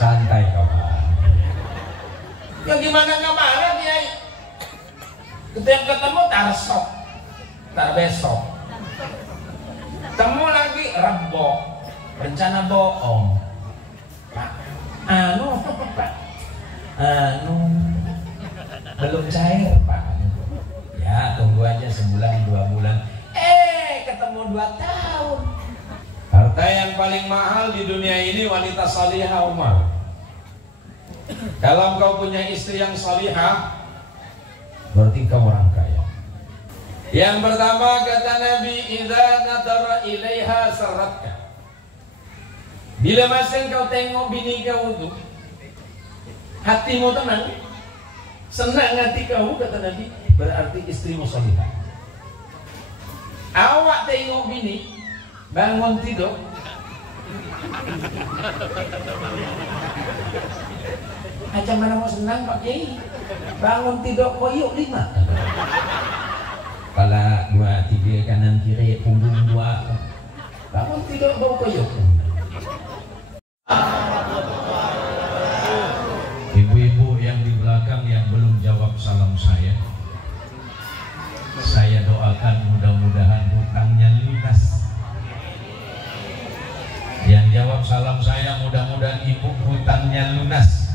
Santai kawan. Ya gimana nggak marah Kiai? Setiap ketemu tar sok, tar besok. Temu lagi rebok, rencana bohong. Pak, Pak, belum cair Pak. Ya tunggu aja sebulan 2 bulan. Ketemu 2 tahun. Harta yang paling mahal di dunia ini wanita salihah Umar. Kalau kau punya istri yang salihah, berarti kau orang kaya. Yang pertama kata Nabi, idza nadara ilaiha saratka. Bila masa kau tengok bini kau itu, hatimu tenang, senang hati kau, kata Nabi, berarti istrimu salihah. Awak tengok bini bangun tidur, macam mana mau senang Pak Kiai? Bangun tidur koyok 5, kepala 2, 3, kanan kiri, punggung 2. Bangun tidur bau koyok. Ibu-ibu yang di belakang yang belum jawab salam saya doakan mudah-mudahan hutangnya lunas. Yang jawab salam saya mudah-mudahan ibu hutangnya lunas.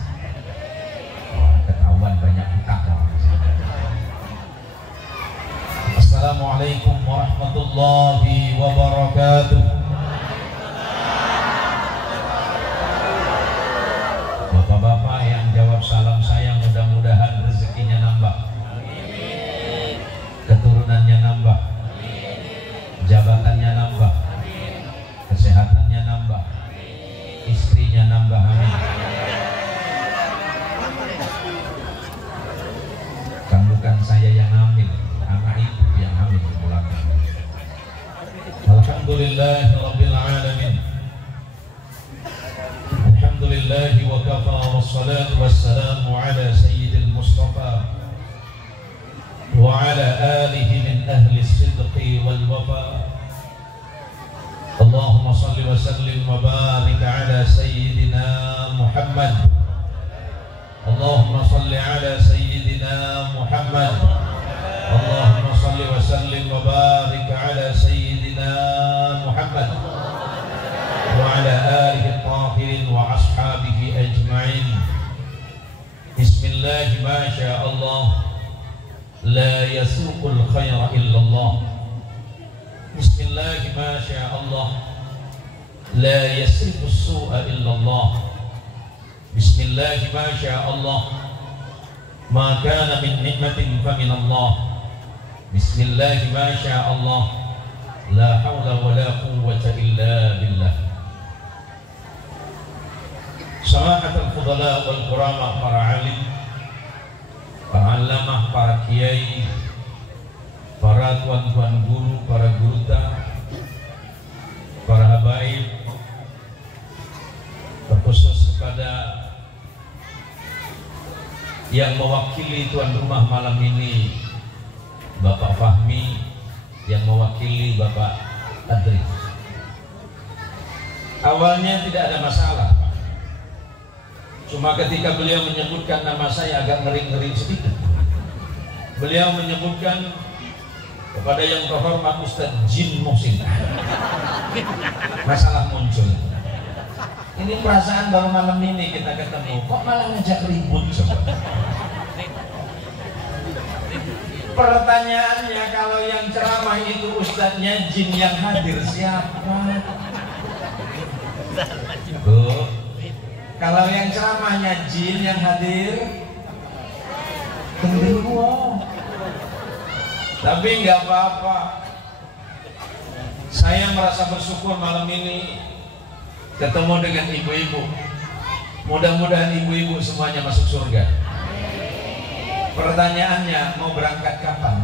Wah, ketahuan banyak hutang. Assalamualaikum warahmatullahi wabarakatuh. Bapak-bapak yang jawab salam saya mudah-mudahan rezekinya nambah, keturunannya nambah, jabatannya nambah, kesehatannya nambah, istrinya nambah, amin. Kan bukan saya yang hamil, anak ibu yang hamil di belakang. Alhamdulillahirabbil alamin. Alhamdulillahi wa kafa wassalatu wassalamu ala sayyidil mustafa wa ala alihi min ahli as-sidqi wal wafa. Allahumma salli wa sallim wa barik ala sayyidina Muhammad. Allahumma salli ala sayyidina Muhammad. Allahumma salli wa sallim wa barik ala sayyidina Muhammad wa ala alihi at-tahirin wa ashabihi ajma'in. Bismillah ma sya Allah. La yasuqul khaira illallah. Bismillah ma sya Allah. La yasrifus su'a illallah. Bismillah ma sya Allah. Ma kana min ni'matin fa min Allah. Bismillah ma sya Allah. La hawla wa la quwwata illa billah. Samahatul fudala wal kurama, para alim, para alamah, para kiai, para tuan-tuan guru, para guruta, para habaib, terkhusus kepada yang mewakili tuan rumah malam ini, Bapak Fahmi, yang mewakili Bapak Adri. Awalnya tidak ada masalah, cuma ketika beliau menyebutkan nama saya agak ngeri-ngeri sedikit. Beliau menyebutkan kepada yang terhormat Ustadz Jin Muhsin. Masalah muncul. Ini perasaan baru malam ini kita ketemu, kok malah ngajak ribut coba. Pertanyaannya, kalau yang ceramah itu Ustadznya Jin, yang hadir siapa? Tuh. Kalau yang ceramahnya jin, yang hadir gendruwo. Tapi nggak apa-apa. Saya merasa bersyukur malam ini ketemu dengan ibu-ibu. Mudah-mudahan ibu-ibu semuanya masuk surga. Pertanyaannya, mau berangkat kapan?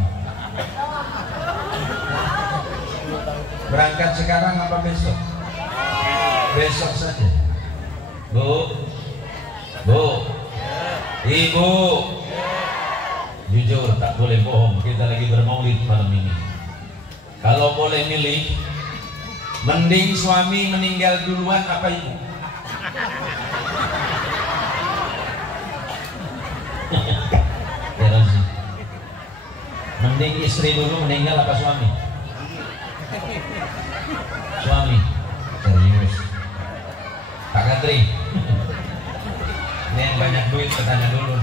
Berangkat sekarang apa besok? Besok saja. Bu, ibu, jujur tak boleh bohong, kita lagi bermaulid malam ini. Kalau boleh milih, mending suami meninggal duluan apa ibu? Mending istri dulu meninggal apa suami? Suami. Serius. Pak Kadri. Ini yang banyak duit bertanya dulu.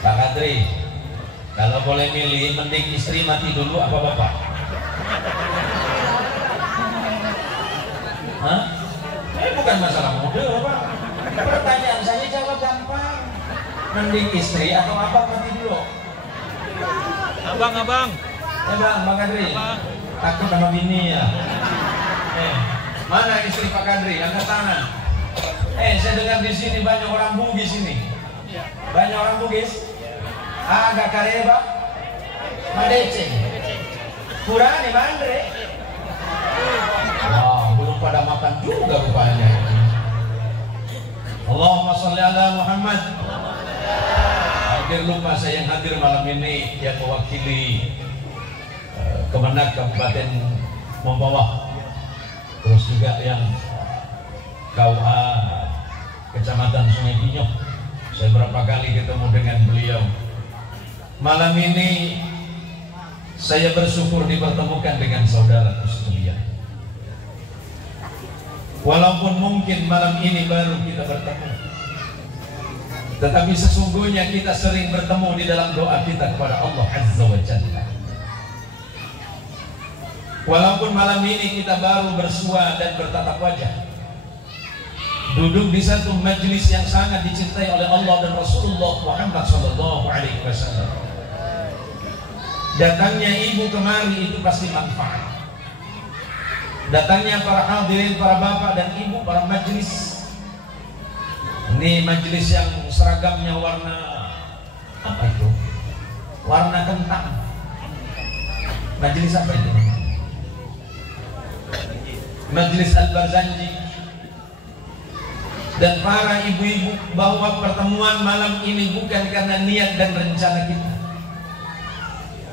Pak Kadri, kalau boleh milih, mending istri mati dulu apa bapak? Hah? Ini bukan masalah mode, Pak. Pertanyaan saya jawab gampang. Mending istri atau abang mati dulu? Abang. Bang, Pak Kadri. Takut sama bini ya. Mana istri Pak Kadri? Angkat tangan. Saya dengar di sini banyak orang Bugis ini. Banyak orang Bugis. Agak kareba, madeceng, kurani mandre. Belum pada makan juga rupanya. Allahumma sholli ala Muhammad. Hampir lupa saya yang hadir malam ini yang mewakili Kemenak Kabupaten Membawah, terus juga yang KUA Kecamatan Sungai Pinyoh. Saya berapa kali ketemu dengan beliau. Malam ini saya bersyukur dipertemukan dengan saudara sekalian. Walaupun mungkin malam ini baru kita bertemu, tetapi sesungguhnya kita sering bertemu di dalam doa kita kepada Allah Azza wa Jalla. Walaupun malam ini kita baru bersua dan bertatap wajah, duduk di satu majelis yang sangat dicintai oleh Allah dan Rasulullah Muhammad SAW. Datangnya ibu kemari itu pasti manfaat. Datangnya para hadirin, para bapak dan ibu, para majelis. Ini majelis yang seragamnya warna apa itu? Warna kentang. Majelis apa itu? Majelis Al-Barzanji. Dan para ibu-ibu, bahwa pertemuan malam ini bukan karena niat dan rencana kita,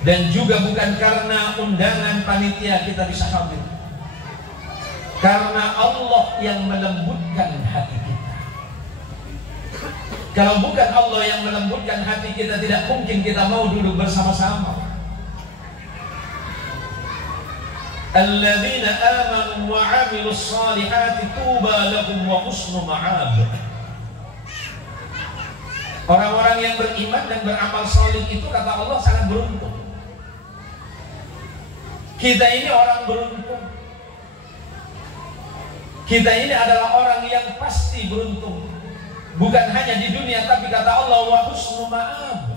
dan juga bukan karena undangan panitia kita bisa hadir, karena Allah yang melembutkan hati kita. Kalau bukan Allah yang melembutkan hati kita, tidak mungkin kita mau duduk bersama-sama. Alladzina amanu wa 'amilus shalihati tuba lahum wa husnu ma'ab. Orang-orang yang beriman dan beramal saleh itu kata Allah sangat beruntung. Kita ini orang beruntung. Kita ini adalah orang yang pasti beruntung. Bukan hanya di dunia, tapi kata Allah wa husnu ma'ab.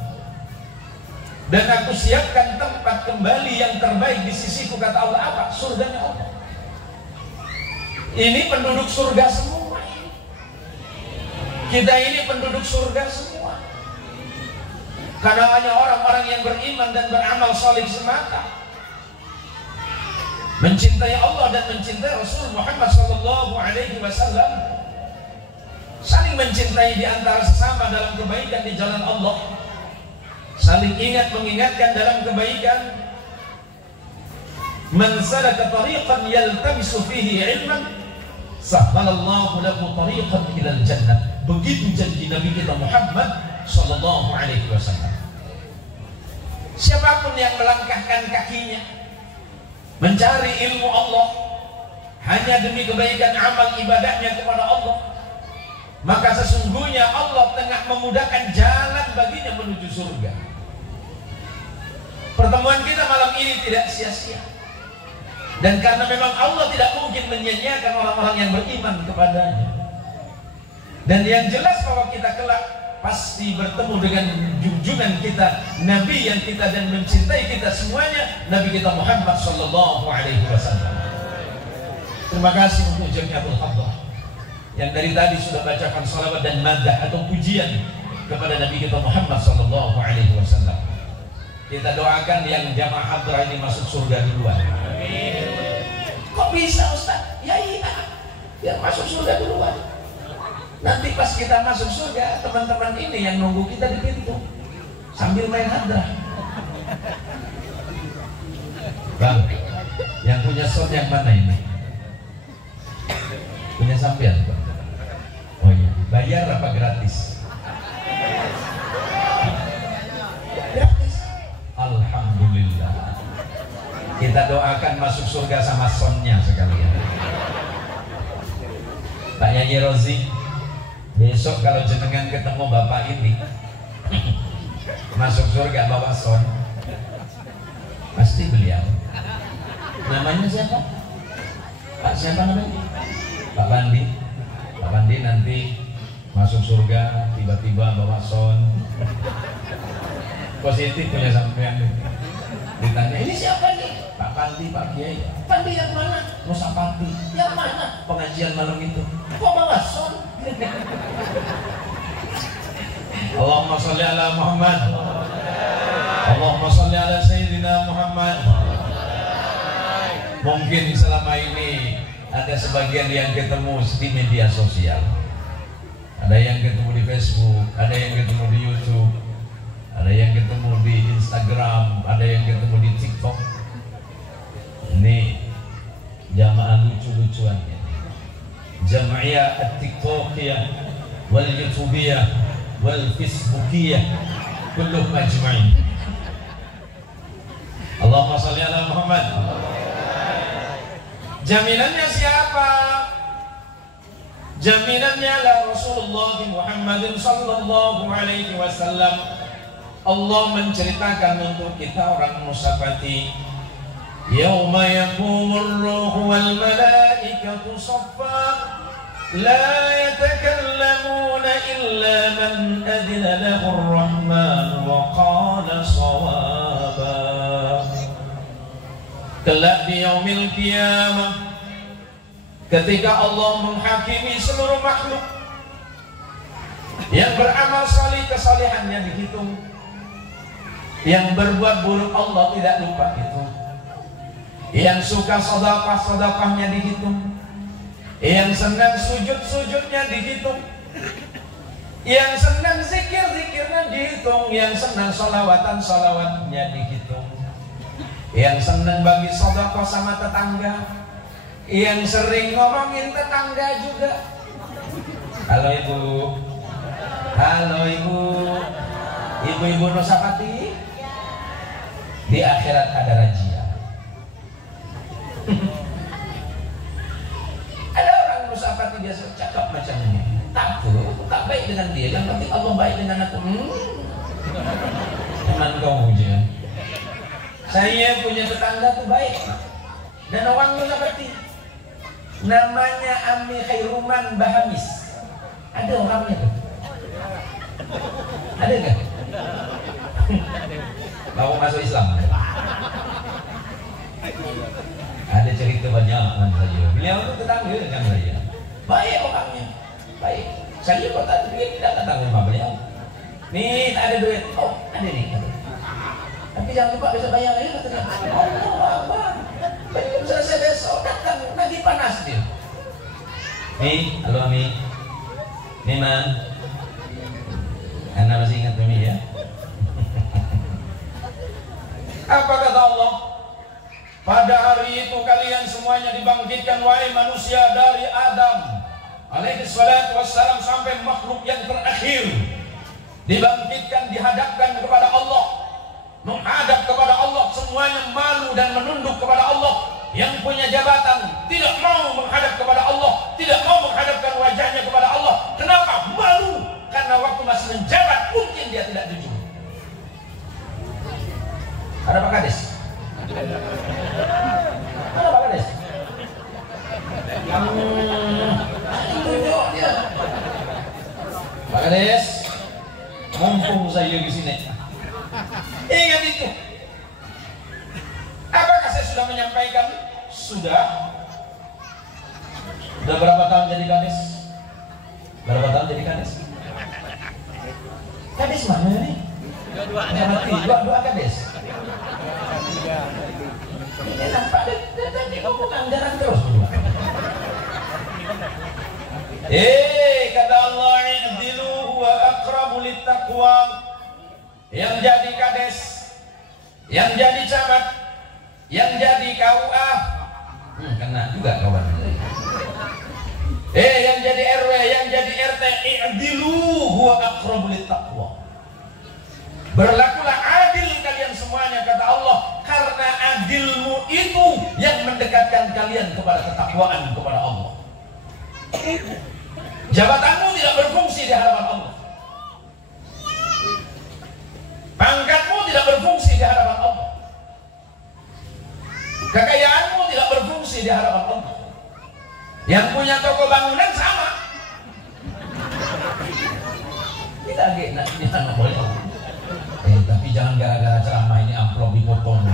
Dan aku siapkan tempat kembali yang terbaik di sisiku, kata Allah. Apa? Surganya Allah. Ini penduduk surga semua. Kita ini penduduk surga semua. Karena hanya orang-orang yang beriman dan beramal saleh semata, mencintai Allah dan mencintai Rasul Muhammad SAW, saling mencintai di antara sesama dalam kebaikan di jalan Allah, saling ingat mengingatkan dalam kebaikan. Man salaka tariqan yaltamisu fihi ilman sahhalallahu lahu tariqan ilal jannah. Begitu janji Nabi kita Muhammad sallallahu alaihi wasallam. Siapapun yang melangkahkan kakinya mencari ilmu Allah hanya demi kebaikan amal ibadahnya kepada Allah, maka sesungguhnya Allah tengah memudahkan jalan baginya menuju surga. Pertemuan kita malam ini tidak sia-sia, dan karena memang Allah tidak mungkin menyia-nyiakan orang-orang yang beriman kepadanya. Dan yang jelas bahwa kita kelak pasti bertemu dengan junjungan kita, Nabi yang kita dan mencintai kita semuanya, Nabi kita Muhammad sallallahu alaihi wasallam. Terima kasih untuk Jamiatul Hadrah yang dari tadi sudah bacakan salawat dan madah atau pujian kepada Nabi kita Muhammad sallallahu alaihi wasallam. Kita doakan yang jamaah hadrah ini masuk surga duluan. Amin. Kok bisa Ustaz? Ya iya, biar masuk surga duluan. Nanti pas kita masuk surga, teman-teman ini yang nunggu kita di pintu sambil main hadrah. Bang, yang punya sound yang mana ini? Punya sampean? Oh iya, bayar apa gratis? Gratis. Alhamdulillah. Kita doakan masuk surga sama sonnya sekalian. Pak Nyanyi Rozi, besok kalau jenengan ketemu bapak ini masuk surga bawa son, pasti beliau. Namanya siapa? Pak siapa namanya? Pak Bandi. Pak Bandi nanti masuk surga tiba-tiba bawa son. Positif punya sampean. Ditanya ini siapa nih? Pak Pandi, Pak Kiai. Pandi yang mana? Nusapati. Yang mana? Pengajian malam itu. Kok bawa son? Allahumma sholli ala Muhammad. Allahumma sholli ala Sayyidina Muhammad. Mungkin selama ini ada sebagian yang ketemu di media sosial. Ada yang ketemu di Facebook, ada yang ketemu di YouTube, ada yang ketemu di Instagram, ada yang ketemu di TikTok. Ini jamaah lucu-lucuannya. Jam'iyah at-TikTokiyah wal YouTubiyah wal Facebookiyah kulluhum ajma'in. Allahumma shalli ala Muhammad. Jaminannya siapa? Jaminannya adalah Rasulullah Muhammad sallallahu alaihi wasallam. Allah menceritakan untuk kita orang Nusapati, yauma yaqumur ruhu wal malaikatu shaffa la yatakallamuna illa man adina lahu ar-rahman wa qala shawaba. Kelak di yaumil qiyamah, ketika Allah menghakimi seluruh makhluk, yang beramal salih kesalihannya dihitung, yang berbuat buruk Allah tidak lupa itu, yang suka sedekah-sedekahnya dihitung, yang senang sujud-sujudnya dihitung, yang senang zikir-zikirnya dihitung, yang senang sholawatan-sholawatnya dihitung, yang senang bagi sedekah sama tetangga, yang sering ngomongin tetangga juga. Halo ibu, halo ibu, ibu-ibu Nusapati, di akhirat ada razia. Ada orang Nusapati biasa cakap macam ini, tak baik dengan dia, yang penting Allah baik dengan aku. Teman kau aja. Saya punya tetangga tuh baik, dan orang Nusapati, namanya Ami Khairuman Bahamis. Ada orangnya tuh. Ada nggak? Mau masuk Islam? Ada cerita banyak kan saya. Beliau itu tetangga dengan saya. Baik orangnya, baik. Saya kok tak duit tidak datang rumah beliau. Nih tak ada duit. Oh ada nih. Tapi jangan lupa bisa bayar ya katanya. Allah Akbar. Belum selesai besok datang lagi panas dia. Nih, halo Ami. Nih man. Anda masih ingat Ami ya? Apa kata Allah? Pada hari itu kalian semuanya dibangkitkan wahai manusia dari Adam alaihi salatu wassalam sampai makhluk yang terakhir, dibangkitkan dihadapkan kepada Allah, menghadap kepada Allah, semuanya malu dan menunduk kepada Allah. Yang punya jabatan tidak mau menghadap kepada Allah, tidak mau menghadapkan wajahnya kepada Allah. Kenapa? Malu, karena waktu masih menjabat mungkin dia tidak jujur. Ada Pak Kades? Ada Pak Kades? Tunjuk dia. Pak Kades, mumpung saya di sini, ingat itu. Apakah saya sudah menyampaikan? Sudah. Sudah berapa tahun jadi kades? Berapa tahun jadi kades? Kades mana ini? Dua kades. Ini nampak tadi kamu anggaran terus. Kata Allah, "I'dilu huwa aqrabu littaqwa." Yang jadi kades, yang jadi camat, yang jadi KUA, kena juga kawan. Yang jadi RW, yang jadi RT, i'dilu huwa aqrabu littaqwa. Berlakulah adil kalian semuanya, kata Allah, karena adilmu itu mendekatkan kalian kepada ketakwaan kepada Allah. Jabatanmu tidak berfungsi di hadapan Allah. Pangkatmu tidak berfungsi di hadapan Allah. Kekayaanmu tidak berfungsi di hadapan Allah. Yang punya toko bangunan sama. Kita agak boleh. Tapi jangan gara-gara ceramah ini amplop dipotong.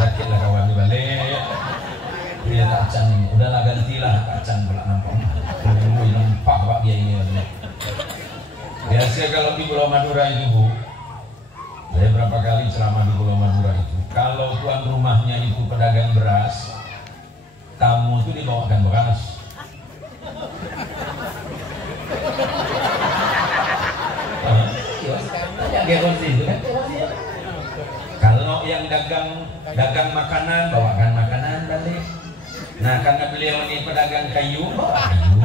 Sakit lah kawan di balik. Dia kacang ini. Udahlah gantilah kacang pula nampak. Nampak pak dia ini. Biasa kalau di Pulau Madura itu Bu, saya berapa kali ceramah di Pulau Madura itu. Kalau tuan rumahnya itu pedagang beras, tamu itu dibawakan beras. Kalau yang dagang makanan, bawakan makanan balik. Nah, karena beliau ini pedagang kayu, bawa kayu.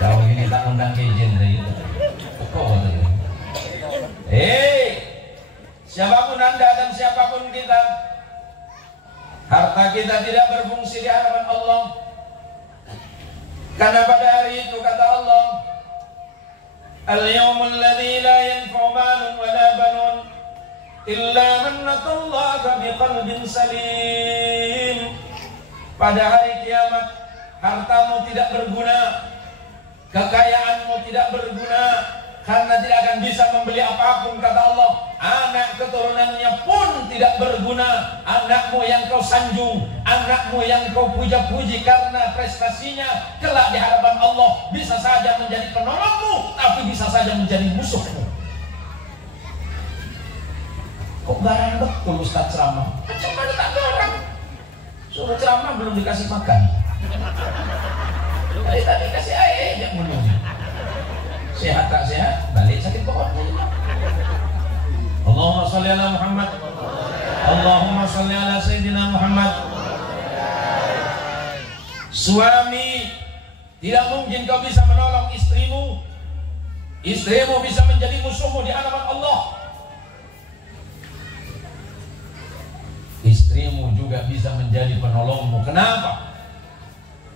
Kau ini tak undang kejen dari itu. Siapapun Anda dan siapapun kita, harta kita tidak berfungsi di hadapan Allah. Karena pada hari itu kata Allah, Al-yawmul ladzi la yanfa'u malun wa la banun illa man atallaha biqalbin salim. Pada hari kiamat, hartamu tidak berguna, kekayaanmu tidak berguna, karena tidak akan bisa membeli apapun kata Allah. Anak keturunannya pun tidak berguna. Anakmu yang kau sanjung, anakmu yang kau puja-puji karena prestasinya, kelak di hadapan Allah bisa saja menjadi penolongmu, tapi bisa saja menjadi musuhmu. Kok garang betul Ustaz ceramah? Macam mana tak garang? Suruh ceramah belum dikasih makan. Tadi kasih air yang menunggu. Sehat tak sehat, balik sakit perut. Allahumma sholli ala Muhammad. Allahumma sholli ala Sayyidina Muhammad. Suami, tidak mungkin kau bisa menolong istrimu. Istrimu bisa menjadi musuhmu di hadapan Allah. Istrimu juga bisa menjadi penolongmu. Kenapa?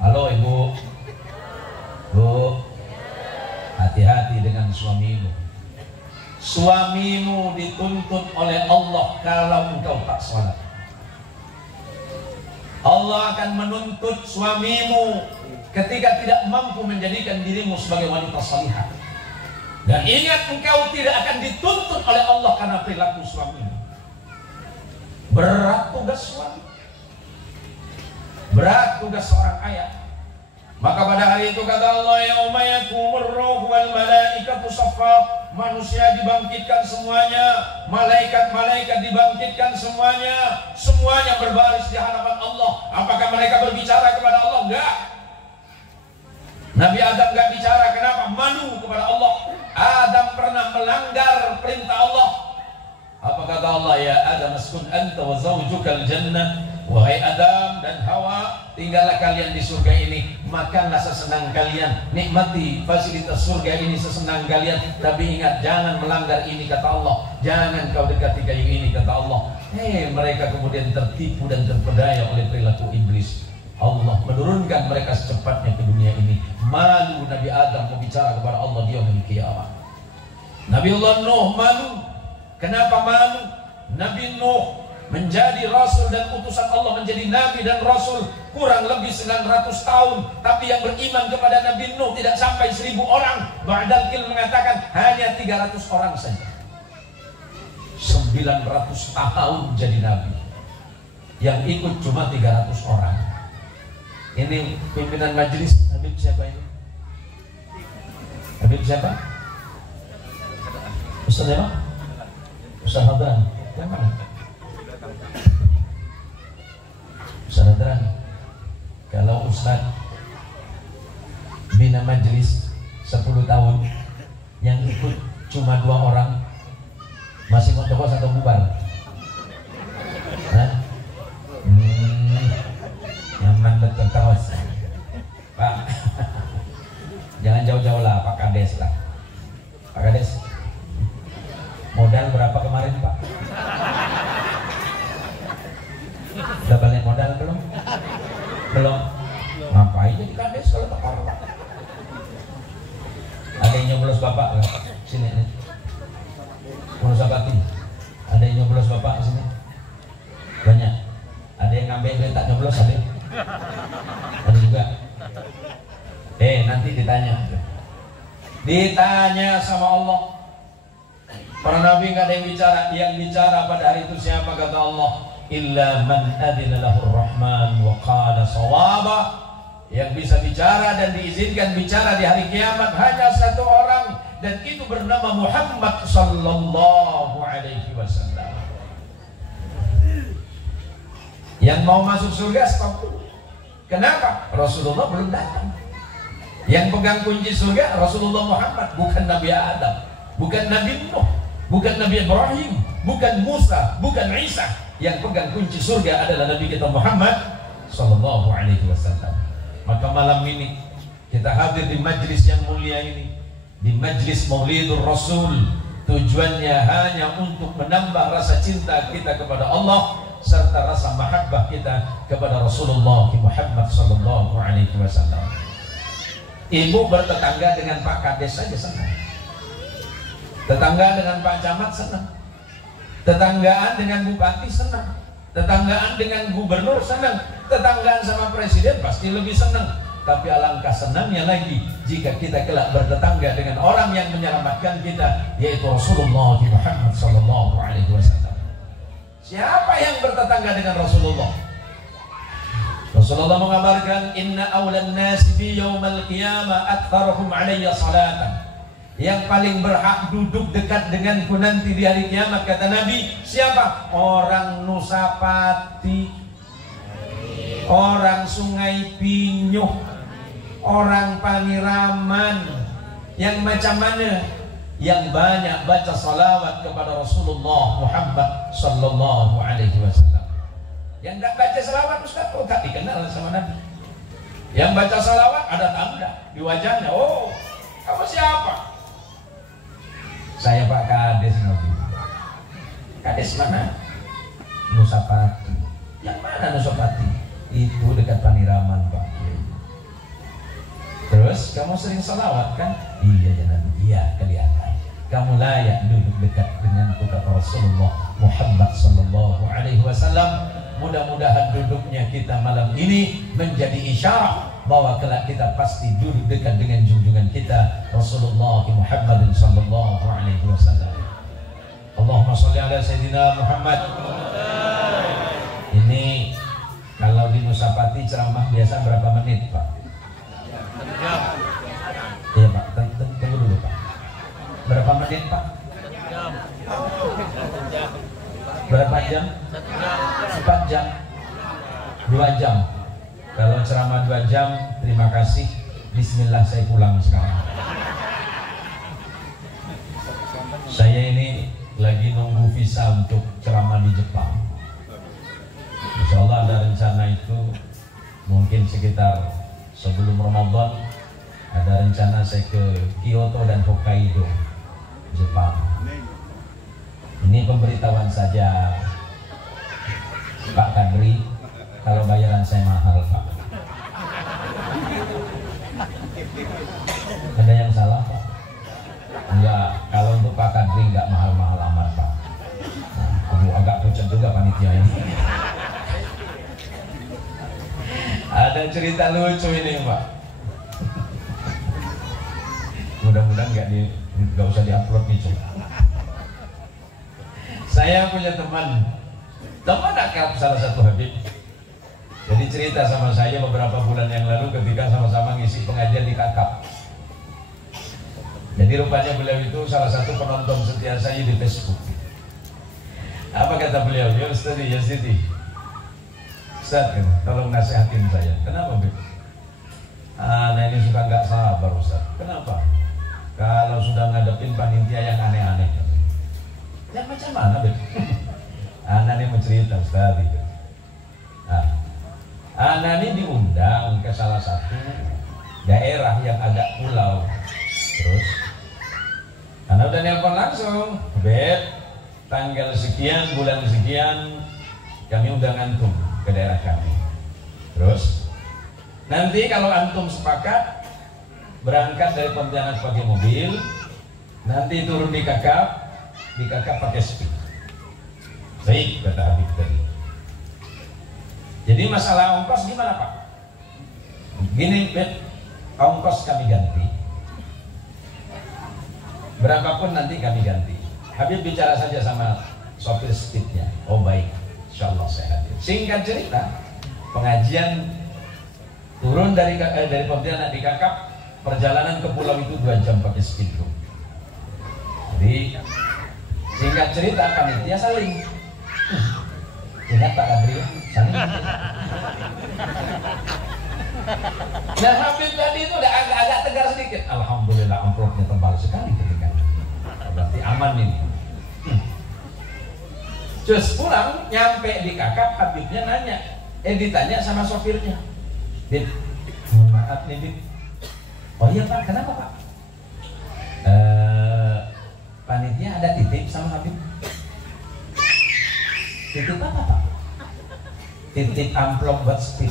Halo ibu. Bu, hati-hati dengan suamimu. Suamimu dituntut oleh Allah kalau engkau tak sholat. Allah akan menuntut suamimu ketika tidak mampu menjadikan dirimu sebagai wanita salihah. Dan ingat, engkau tidak akan dituntut oleh Allah karena perilaku suamimu. Berat tugas suami, berat tugas seorang ayah. Maka pada hari itu kata Allah, yauma yaqumur ruh wal malaikatu shaffa, manusia dibangkitkan semuanya, malaikat-malaikat dibangkitkan semuanya, semuanya berbaris di hadapan Allah. Apakah mereka berbicara kepada Allah? Enggak. Nabi Adam enggak bicara. Kenapa? Malu kepada Allah. Adam pernah melanggar perintah Allah. Apa kata Allah? Ya Adam askun anta wa zawjukal jannah. Wahai Adam dan Hawa, tinggallah kalian di surga ini, makanlah sesenang kalian, nikmati fasilitas surga ini sesenang kalian. Tapi ingat, jangan melanggar ini kata Allah. Jangan kau dekati kayu ini kata Allah. Mereka kemudian tertipu dan terpedaya oleh perilaku iblis. Allah menurunkan mereka secepatnya ke dunia ini. Malu Nabi Adam mau bicara kepada Allah di yaumil qiyamah. Nabi Allah Nuh malu. Kenapa malu? Nabi Nuh menjadi rasul dan utusan Allah, menjadi nabi dan rasul kurang lebih 900 tahun, tapi yang beriman kepada Nabi Nuh tidak sampai 1000 orang. Ba'dal Qil mengatakan hanya 300 orang saja. 900 tahun jadi nabi, yang ikut cuma 300 orang. Ini pimpinan majelis Habib siapa ini? Habib siapa? Ustaz siapa? Ustaz Hadran. Yang mana? Ustaz Hadran. Kalau Ustaz bina majelis 10 tahun, yang ikut cuma 2 orang, masih mau terus atau bubar? Hah? Nyaman betul terus Pak. Jangan jauh-jauh lah Pak Kades lah. Pak Kades, modal berapa kemarin Pak? Belum. Ngapain jadi kades kalau tak orang? Ada yang nyoblos bapak nggak? Sini nih. Mulusapati. Ada yang nyoblos bapak sini? Banyak. Ada yang ngambil tak nyoblos ada? Ada juga. Nanti ditanya sama Allah. Para nabi nggak ada yang bicara. Yang bicara pada hari itu siapa? Kata Allah, illa man adina lahur rahman wa qala sawaba. Yang bisa bicara dan diizinkan bicara di hari kiamat hanya satu orang, dan itu bernama Muhammad sallallahu alaihi wasallam. Yang mau masuk surga stop dulu. Kenapa? Rasulullah belum datang. Yang pegang kunci surga Rasulullah Muhammad, bukan Nabi Adam, bukan Nabi Nuh, bukan Nabi Ibrahim, bukan Musa, bukan Isa. Yang pegang kunci surga adalah Nabi kita Muhammad sallallahu alaihi wasallam. Maka malam ini kita hadir di majlis yang mulia ini, di majlis Maulidur Rasul. Tujuannya hanya untuk menambah rasa cinta kita kepada Allah serta rasa mahabbah kita kepada Rasulullah Muhammad sallallahu alaihi wasallam. Ibu bertetangga dengan Pak Kades saja senang. Tetangga dengan Pak Camat senang. Tetanggaan dengan Bupati senang. Tetanggaan dengan gubernur senang. Tetanggaan sama presiden pasti lebih senang. Tapi alangkah senangnya lagi jika kita kelak bertetangga dengan orang yang menyelamatkan kita, yaitu Rasulullah Muhammad sallallahu alaihi wasallam. Siapa yang bertetangga dengan Rasulullah? Rasulullah mengabarkan, inna awlan nasi bi yaumal qiyamah aktsaruhum alayya salatan. Yang paling berhak duduk dekat denganku nanti di hari kiamat, kata Nabi, siapa? Orang Nusapati, orang Sungai Pinyuh, orang Paniraman. Yang macam mana? Yang banyak baca salawat kepada Rasulullah Muhammad sallallahu alaihi wasallam. Yang tak baca salawat, Ustaz, kok tak dikenal sama Nabi? Yang baca salawat ada tanda di wajahnya. Oh, kamu siapa? Saya Pak Kades Nabi. Kades mana? Nusapati. Yang mana Nusapati? Itu dekat Paniraman, Pak. Terus kamu sering salawat kan? Iya ya Nabi. Iya, kelihatan. Kamu layak duduk dekat denganku, kata Rasulullah Muhammad sallallahu alaihi wasallam. Mudah-mudahan duduknya kita malam ini menjadi isyarat bahwa kelak kita pasti duduk dekat dengan junjungan kita Rasulullah Muhammad sallallahu alaihi wasallam. Allahumma shalli ala sayyidina Muhammad. Ini kalau di Nusapati ceramah biasa berapa menit, Pak? Iya Pak, tunggu dulu Pak. Berapa menit Pak? Berapa jam? 4 jam, 2 jam. Kalau ceramah 2 jam, terima kasih. Bismillah, saya pulang sekarang. Saya ini lagi nunggu visa untuk ceramah di Jepang. Insya Allah ada rencana itu mungkin sekitar sebelum Ramadan. Ada rencana saya ke Kyoto dan Hokkaido, Jepang. Ini pemberitahuan saja, Pak Kadri, kalau bayaran saya mahal, Pak. Ada yang salah, Pak? Enggak, kalau untuk Pak Kadri enggak mahal-mahal amat, Pak. Nah, agak pucat juga panitia ini. Ada cerita lucu ini, Pak. Mudah-mudahan enggak usah diupload nih, Cuk. Saya punya teman akrab salah satu Habib. Jadi cerita sama saya beberapa bulan yang lalu ketika sama-sama ngisi pengajian di Kakap. Jadi rupanya beliau itu salah satu penonton setia saya di Facebook. Apa kata beliau? Ya Ustaz, ya Siti, Ustaz, tolong nasihatin saya. Kenapa, Bib? Anak ini suka nggak sabar, Ustaz. Kenapa? Kalau sudah ngadepin panitia yang aneh-aneh. Yang macam mana, Bib? Anak ini mau cerita, Ustaz. Anak ini diundang ke salah satu daerah yang agak pulau. Terus anak udah nelpon langsung, Beb, tanggal sekian, bulan sekian, kami udah ngantung ke daerah kami. Terus Nanti kalau antum sepakat berangkat dari Pontianak pakai mobil, nanti turun di Kakap pakai speed. Baik, kata Habib tadi. Jadi masalah ongkos gimana Pak? Gini, ongkos kami ganti. Berapapun nanti kami ganti. Habib bicara saja sama sopir speednya. Oh baik, insya Allah saya hadir. Singkat cerita, pengajian turun dari Pontianak di Kakap, perjalanan ke pulau itu 2 jam pakai speed room. Jadi singkat cerita panitia saling. Ingat Pak Kadri, saling. Nah Habib tadi itu udah agak tegar sedikit. Alhamdulillah amplopnya tebal sekali ketika. Berarti aman ini. Terus pulang nyampe di Kakap, Habibnya nanya, ditanya sama sopirnya, Bib, mohon maaf nih Bib. Oh iya Pak, kenapa Pak? Panitia ada titip sama Habib. Titip apa Pak? Titip amplop buat speed.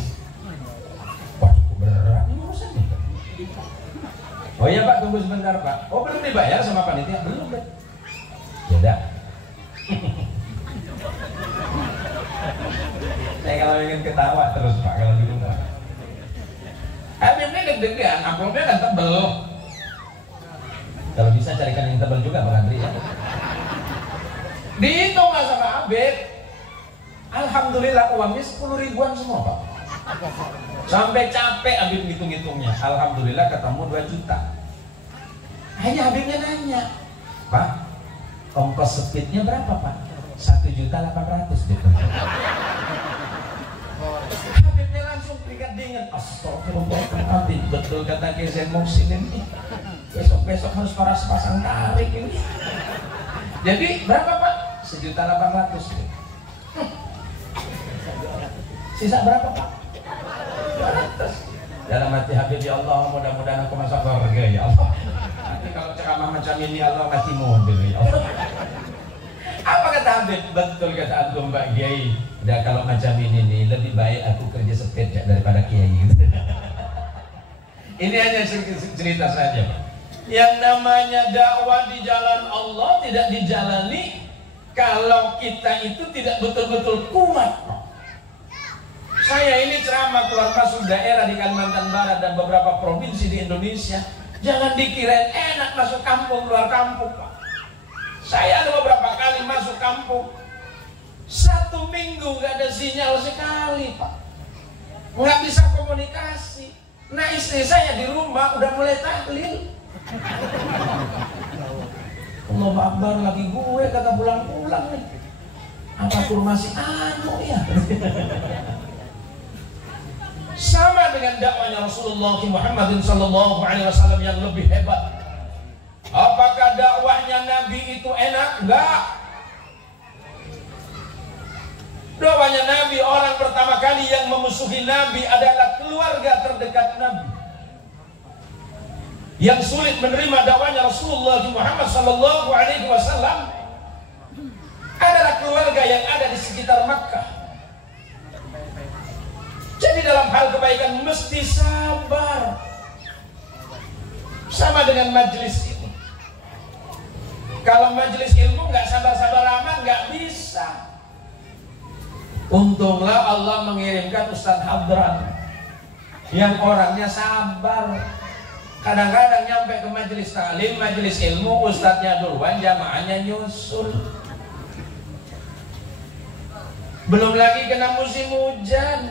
Wah cukup berat ini urusannya. Oh iya Pak, tunggu sebentar Pak. Oh belum dibayar sama panitia? Belum Beb. Yaudah. Saya kalau ingin ketawa terus Pak kalau di rumah. Habibnya deg-degan, amplopnya kan tebel. Kalau bisa carikan yang tebel juga Bang Andri ya. Dihitung lah sama Habib. Alhamdulillah uangnya 10 ribuan semua Pak. Sampai capek Habib hitung-hitungnya. Alhamdulillah ketemu 2 juta. Hanya Habibnya nanya, Pak, ongkos speednya berapa Pak? 1.800.000 gitu. Habibnya langsung terikat dingin. Astagfirullahaladzim, betul kata Kiai Muhsin ini. Besok-besok harus pasang tarik ini. Jadi berapa Pak? 1.800.000. Sisa berapa Pak? 200. Dalam hati Habib, ya Allah mudah-mudahan aku masuk surga ya Allah. Nanti kalau ceramah macam ini Allah mati mobil ya Allah. Apa kata Habib? Betul kata antum Mbak Kiai. Udah kalau macam ini nih lebih baik aku kerja sepeda daripada Kiai. Ini hanya cerita saja Pak. Yang namanya dakwah di jalan Allah tidak dijalani kalau kita itu tidak betul-betul kuat. Saya ini ceramah keluar masuk daerah di Kalimantan Barat dan beberapa provinsi di Indonesia. Jangan dikirain enak masuk kampung, keluar kampung Pak. Saya ada beberapa kali masuk kampung, 1 minggu gak ada sinyal sekali Pak. Nggak bisa komunikasi. Nah istri saya di rumah udah mulai tahlil. Allahu Akbar lagi gue kata pulang-pulang nih. Apa kur masih ya? Sama dengan dakwanya Rasulullah Muhammad SAW yang lebih hebat. Apakah dakwahnya Nabi itu enak? Enggak. Dakwahnya Nabi, orang pertama kali yang memusuhi Nabi adalah keluarga terdekat Nabi. Yang sulit menerima dakwahnya Rasulullah Muhammad SAW adalah keluarga yang ada di sekitar Makkah. Jadi dalam hal kebaikan mesti sabar. Sama dengan majelis ilmu. Kalau majelis ilmu nggak sabar-sabar amat nggak bisa. Untunglah Allah mengirimkan Ustadz Hadran yang orangnya sabar. Kadang-kadang nyampe ke majelis taklim, majelis ilmu, ustadznya duluan, jamaahnya nyusul. Belum lagi kena musim hujan,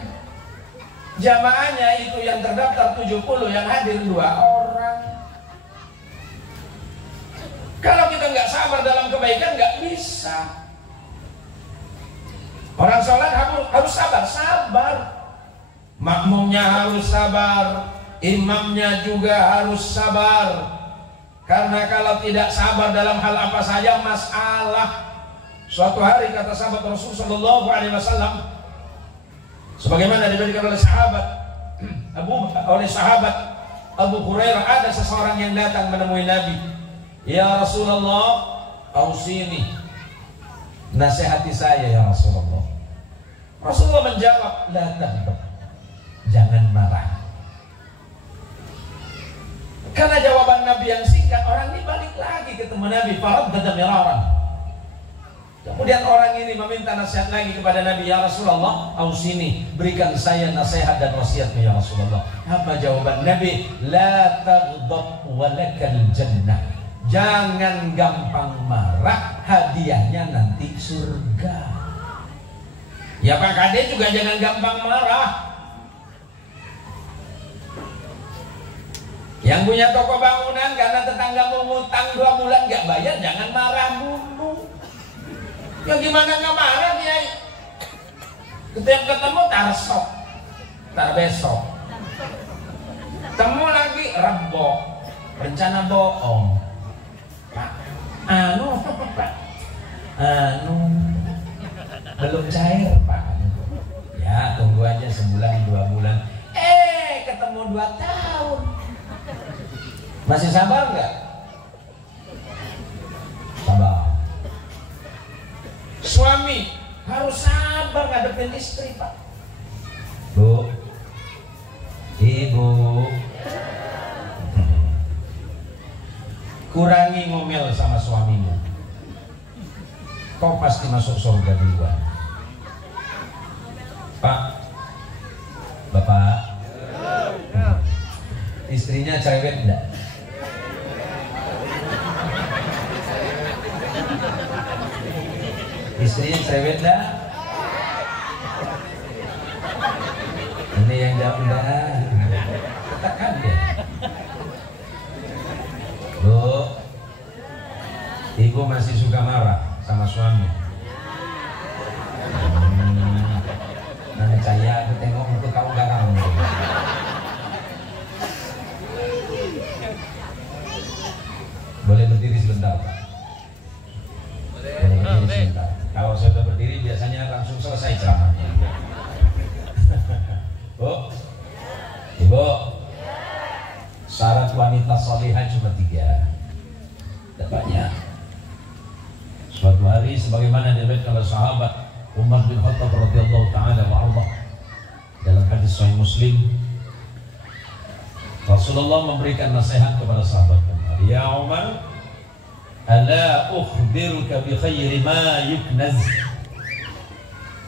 jamaahnya itu yang terdaftar 70, yang hadir 2 orang. Kalau kita nggak sabar dalam kebaikan nggak bisa. Orang sholat harus sabar. Makmumnya harus sabar, imamnya juga harus sabar. Karena kalau tidak sabar dalam hal apa saja masalah. Suatu hari kata sahabat Rasulullah SAW, sebagaimana diberikan oleh sahabat Abu Hurairah, ada seseorang yang datang menemui Nabi. Ya Rasulullah, ausini, nasihati saya ya Rasulullah. Rasulullah menjawab, la taghdab, jangan marah. Karena jawaban Nabi yang singkat, orang ini balik lagi ketemu Nabi. Faraddada miraran. Kemudian orang ini meminta nasihat lagi kepada Nabi, ya Rasulullah, ausini, berikan saya nasihat dan wasiatnya ya Rasulullah. Apa jawaban Nabi? La taghdab walakal jannah. Jangan gampang marah, hadiahnya nanti surga. Ya Pak Kade juga jangan gampang marah. Yang punya toko bangunan karena tetangga mau ngutang 2 bulan gak bayar, jangan marah dulu. Ya gimana nggak marah Kiai? Setiap ketemu tar sok, tar besok, temu lagi rebo, rencana bohong. Pak, belum cair Pak. Ya tunggu aja sebulan 2 bulan. Ketemu 2 tahun. Masih sabar nggak? Sabar. Suami harus sabar ngadepin istri Pak. Bu, Ibu, kurangi ngomel sama suamimu. Kau pasti masuk surga duluan. Pak, Bapak, istrinya cerewet enggak? Istrinya cerewet dah. Ini yang jawab dah. Tekan dia. Bu, Ibu masih suka marah sama suami. Nanti saya aku tengok untuk kau garang. Boleh berdiri sebentar Pak? Boleh berdiri sebentar. Kalau saya sudah berdiri biasanya langsung selesai ceramahnya. Bu, Ibu, syarat wanita salihah cuma 3, tidak banyak. Suatu hari sebagaimana diriwayatkan oleh sahabat Umar bin Khattab radhiyallahu taala anhu dalam hadis Sahih Muslim, Rasulullah memberikan nasihat kepada sahabat Umar, ya Umar, ala ukhbiruka bi khairi ma yuknaz.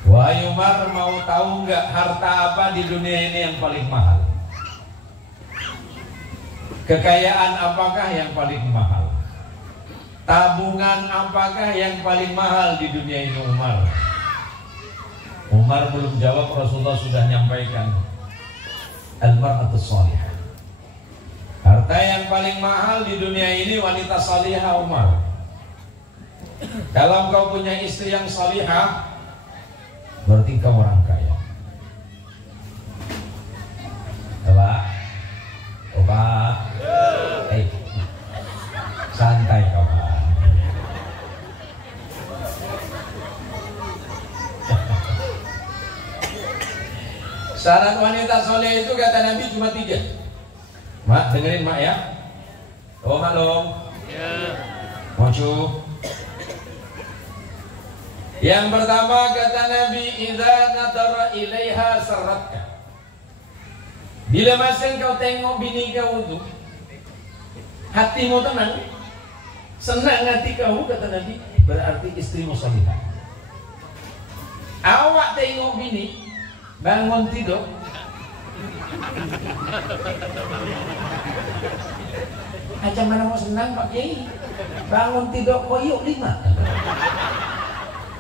Wahai Umar, mau tahu nggak harta apa di dunia ini yang paling mahal? Kekayaan apakah yang paling mahal? Tabungan apakah yang paling mahal di dunia ini Umar? Umar belum jawab, Rasulullah sudah nyampaikan, al-mar'atus salihah. Harta yang paling mahal di dunia ini wanita salihah Umar. Kalau kau punya istri yang salihah, berarti kau orang kaya. Pak, santai kau Pak. Syarat wanita soleh itu kata Nabi cuma 3. Mak, dengerin Mak ya. Oh maklum. Maju. Yang pertama kata Nabi, idza nadara ilaiha saratka. Bila masa kau tengok bini kau itu, hatimu tenang, senang hati kau, kata Nabi, berarti istrimu salihah. Awak tengok bini bangun tidur, macam mana mau senang Pak Kiai? Bangun tidur koyok 5,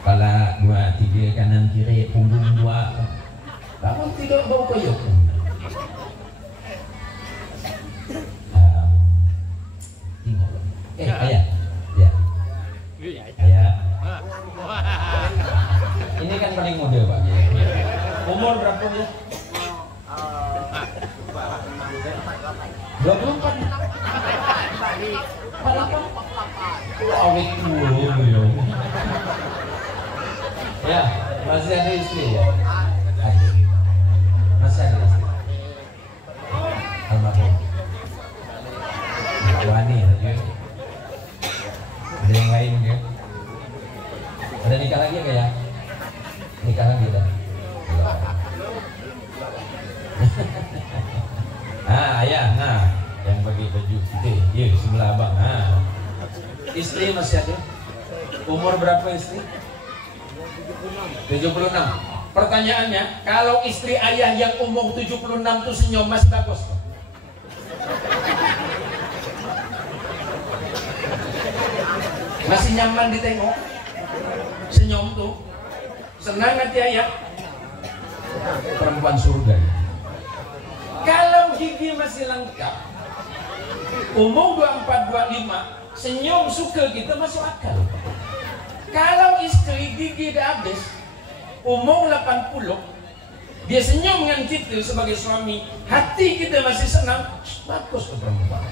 kepala 2, 3, kanan kiri, punggung 2. Bangun tidur bau koyok. Ayah, ya, ayah. Ini kan paling muda Pak. Umur berapa ya? 24. Awet dulu. Ya, masih ada istri ya? Ada. Masih ada istri. Almarhum. Wani aja. Ada yang lain mungkin? Ada nikah lagi nggak ya? Nikah lagi dah. Ayah, yang pakai baju putih, yuk sebelah abang. Nah. Istri masih ada? Umur berapa istri? 76. Pertanyaannya, kalau istri ayah yang umur 76 itu senyum masih bagus? Masih nyaman ditengok? Senyum tuh senang hati ayah? Perempuan surga. Kalau gigi masih lengkap, umur 24-25, senyum suka kita masuk akal. Kalau istri gigi udah habis, umur 80, dia senyum dengan kita sebagai suami, hati kita masih senang, bagus ke perempuan.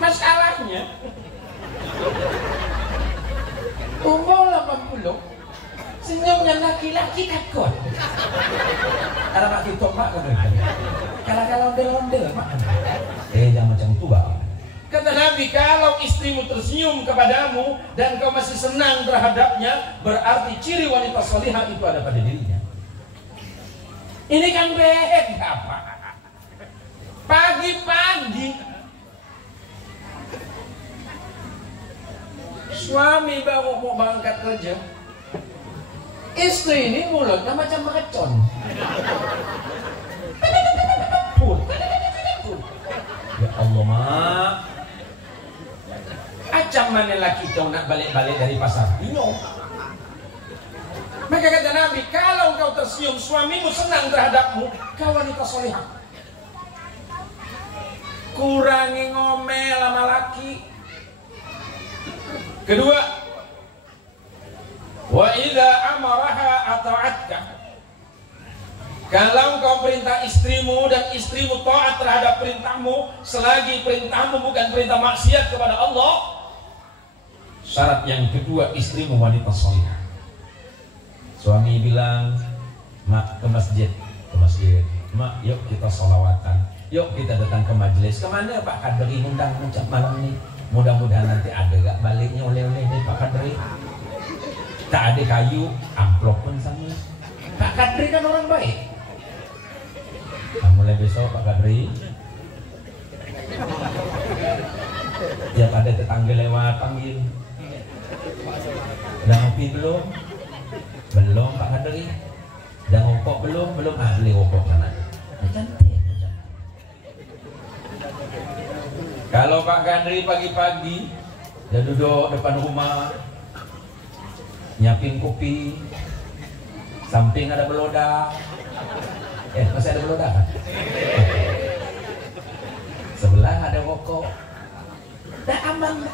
Masalahnya, umur 80, senyumnya laki-laki takut. Ada mati tomak kan? Kalau ondel-ondel mak. Jangan macam tua. Kata Nabi, kalau istrimu tersenyum kepadamu dan kau masih senang terhadapnya, berarti ciri wanita salihah itu ada pada dirinya. Ini kan beda, Pak. Pagi-pagi suami baru mau berangkat kerja, istri ini mulutnya macam mercon. Ya Allah, mak. Acam mana laki kau nak balik-balik dari pasar? Bingung. Maka kata Nabi, kalau kau tersenyum, suamimu senang terhadapmu, kau wanita solehah. Kurangi ngomel sama laki. Kedua, wa idza amaraha ata'atka. Kalau kau perintah istrimu dan istrimu taat terhadap perintahmu, selagi perintahmu bukan perintah maksiat kepada Allah. Syarat yang kedua, istrimu wanita salihah. Suami bilang, mak ke masjid. Mak, yuk kita sholawatan, yuk kita datang ke majelis. Kemana Pak Kadri undang macam malam ini? Mudah-mudahan nanti ada gak baliknya oleh-oleh nih Pak Kadri. Tak ada kayu, amplop pun sama. Pak Kadri kan orang baik. Nah, mulai besok Pak Kadri, tiap ada tetangga lewat panggil, udah ngopi belum? Belum Pak Kadri. Udah ngokok belum? Belum. Beli ngokok sana. Cantik. Kalau Pak Kadri pagi-pagi dia duduk depan rumah nyiapin kopi, samping ada belodak. Masih ada belodak kan? Sebelah ada rokok. Dah aman.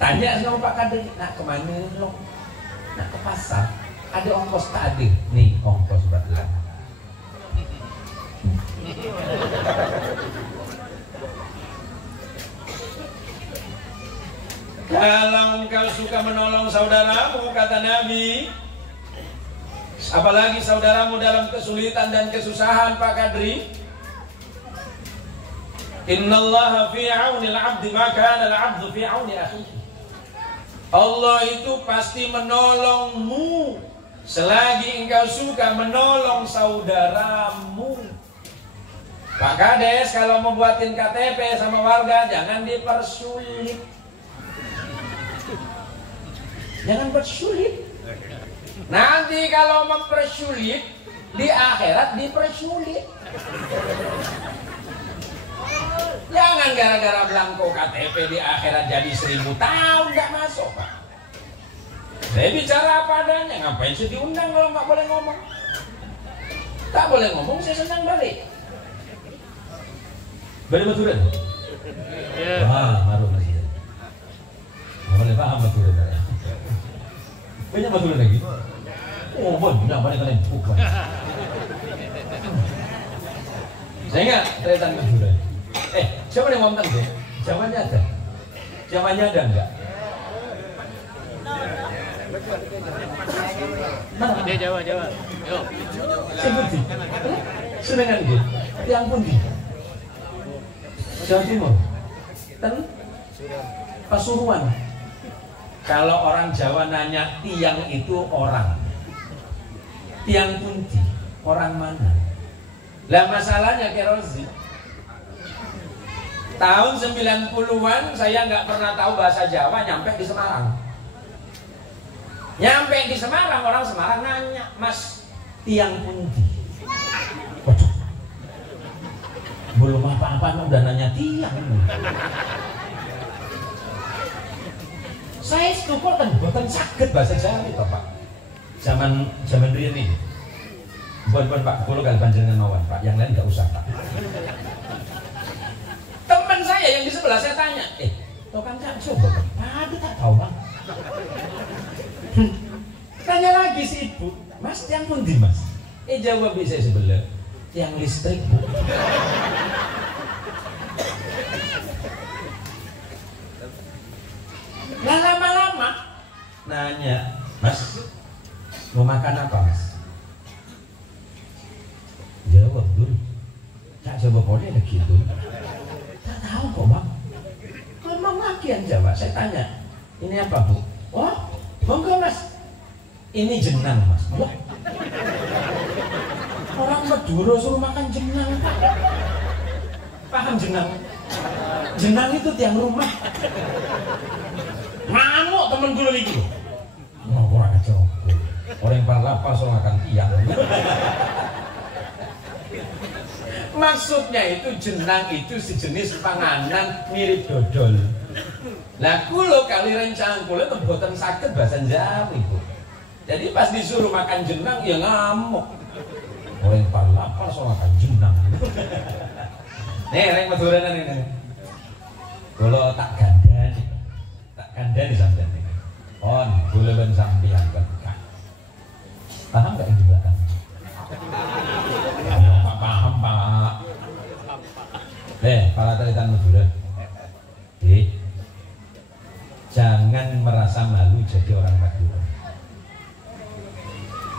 Tanya sama Pak Kadri, nak kemana lo? Nak ke pasar. Ada ongkos tak ada? Nih ongkos berapa? Kalau engkau suka menolong saudaramu, kata Nabi, apalagi saudaramu dalam kesulitan dan kesusahan, Pak Kadri, innallaha fi 'aunil 'abdi ma kana al-'abdu fi 'auni akhihi. Allah itu pasti menolongmu selagi engkau suka menolong saudaramu. Pak Kades kalau mau buatin KTP sama warga jangan dipersulit. Jangan bersulit. Nanti kalau mempersulit di akhirat dipersulit. Jangan gara-gara belangko KTP di akhirat jadi 1000 tahun nggak masuk, Pak. Saya bicara apa adanya, ngapain sih diundang kalau nggak boleh ngomong? Tak boleh ngomong, saya senang balik. Balik Maturan? Wah, baru masih. Nggak boleh paham Maturan. Banyak Maturan lagi? Oh, banyak kalian. Saya ingat tretan Maturan. Siapa yang ngomong tuh? Jawabannya ada? Jawabannya ada enggak? Mana? Dia Jawa. Yo. Sebuti. Senengan dia. Yang pun di Jawa Timur. Dan Pasuruan. Kalau orang Jawa nanya tiang itu orang. Tiang kunci orang mana? Lah masalahnya Kerozi. Tahun 90-an saya nggak pernah tahu bahasa Jawa, nyampe di Semarang. Nyampe di Semarang, orang Semarang nanya, Mas, tiang pundi? Waduh, belum apa-apa udah nanya tiang. Saya setuju kan buatan sakit bahasa Jawa itu Pak. Zaman riyen ini. Bukan Pak, kalau kali panjenengan mawon Pak, yang lain nggak usah Pak. Teman saya yang di sebelah saya tanya, tokan tak coba Pak? Aduh tak tahu Bang. Tanya lagi si ibu, Mas tiang pundi Mas? Jawab saya sebelah, tiang listrik Bu. Nah lama-lama nanya, Mas mau makan apa Mas? Jawab dulu, tak coba kode ada gitu. Tak tahu kok Bang. Ngomong lagi yang jawab, saya tanya, ini apa Bu? Oh, monggo Mas. Ini jenang Mas. Wah. Orang Madura suruh makan jenang. Paham jenang? Jenang itu tiang rumah. Ngamuk temen gue lagi. Mau kurang aja. Orang yang paling lapar suruh makan tiang. Maksudnya itu jenang itu sejenis panganan mirip dodol. Lah kulo kali rencang kulo temboten sakit bahasa Jawa itu. Jadi pas disuruh makan jenang ya ngamuk. Orang yang paling lapar suruh makan jenang. Nih orang Madura nih. Kulo tak gandani sampean nih. Kulo ben sampean berkah. Paham nggak yang di belakang? Paham Pak. Para talitan Madura. Jangan merasa malu jadi orang Madura.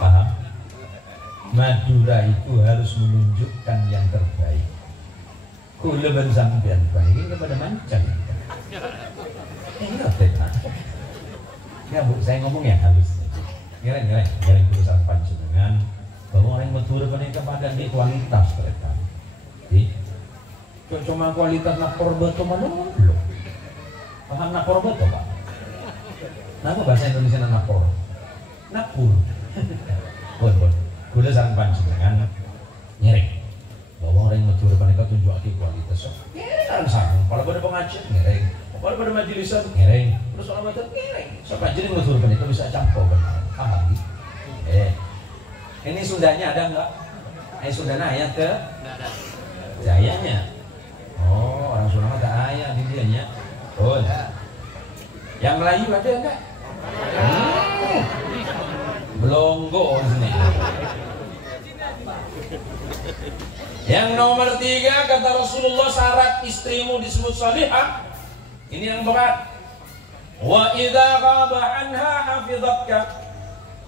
Paham? Madura itu harus menunjukkan yang terbaik. Kula ben sampean baik kepada mancan. Enggak tenan. Ya Bu, saya ngomong yang halus. Ngereng urusan panjenengan bahwa orang Madura kan kepada di kualitas mereka. Cuma kualitas napor beto mana belum. Paham napor beto Pak? Nama bahasa Indonesia napor. Napur. Bon. Gula sareng panjenengan nyereng bahwa orang Madura kan tunjuk kualitas. Ngereng sareng. Kalau pada pengajian ngereng. Kalau pada majelisan ngereng. Terus orang Madura ngereng. So panjenengan Madura kan bisa campur benar. Paham gitu? Ini Sundanya ada enggak? Sundana ayat ke Jayanya. Oh, orang Sunda ada ayat di dianya. Oh, yang Melayu ada enggak? Belonggo sini. Yang nomor 3 kata Rasulullah, syarat istrimu disebut salihah. Ini yang berat. Wa idza ghaba anha hafizatka.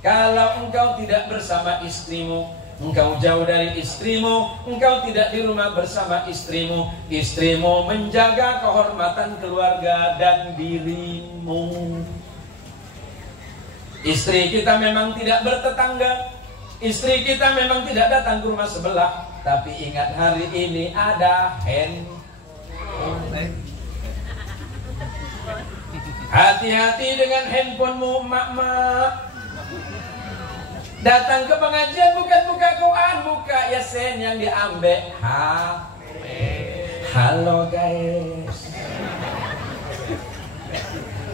Kalau engkau tidak bersama istrimu, engkau jauh dari istrimu, engkau tidak di rumah bersama istrimu, istrimu menjaga kehormatan keluarga dan dirimu. Istri kita memang tidak bertetangga, istri kita memang tidak datang ke rumah sebelah, tapi ingat hari ini ada handphone. Hati-hati dengan handphonemu mak-mak. Datang ke pengajian bukan buka Quran, buka Yasin yang diambil HP. Halo guys.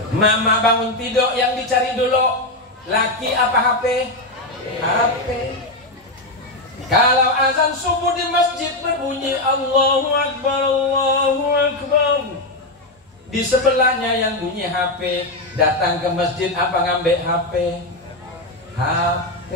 Mama bangun tidur yang dicari dulu laki apa HP? HP. Kalau azan subuh di masjid berbunyi Allahu Akbar, Allahu Akbar. Di sebelahnya yang bunyi HP. Datang ke masjid apa ngambil HP? HP.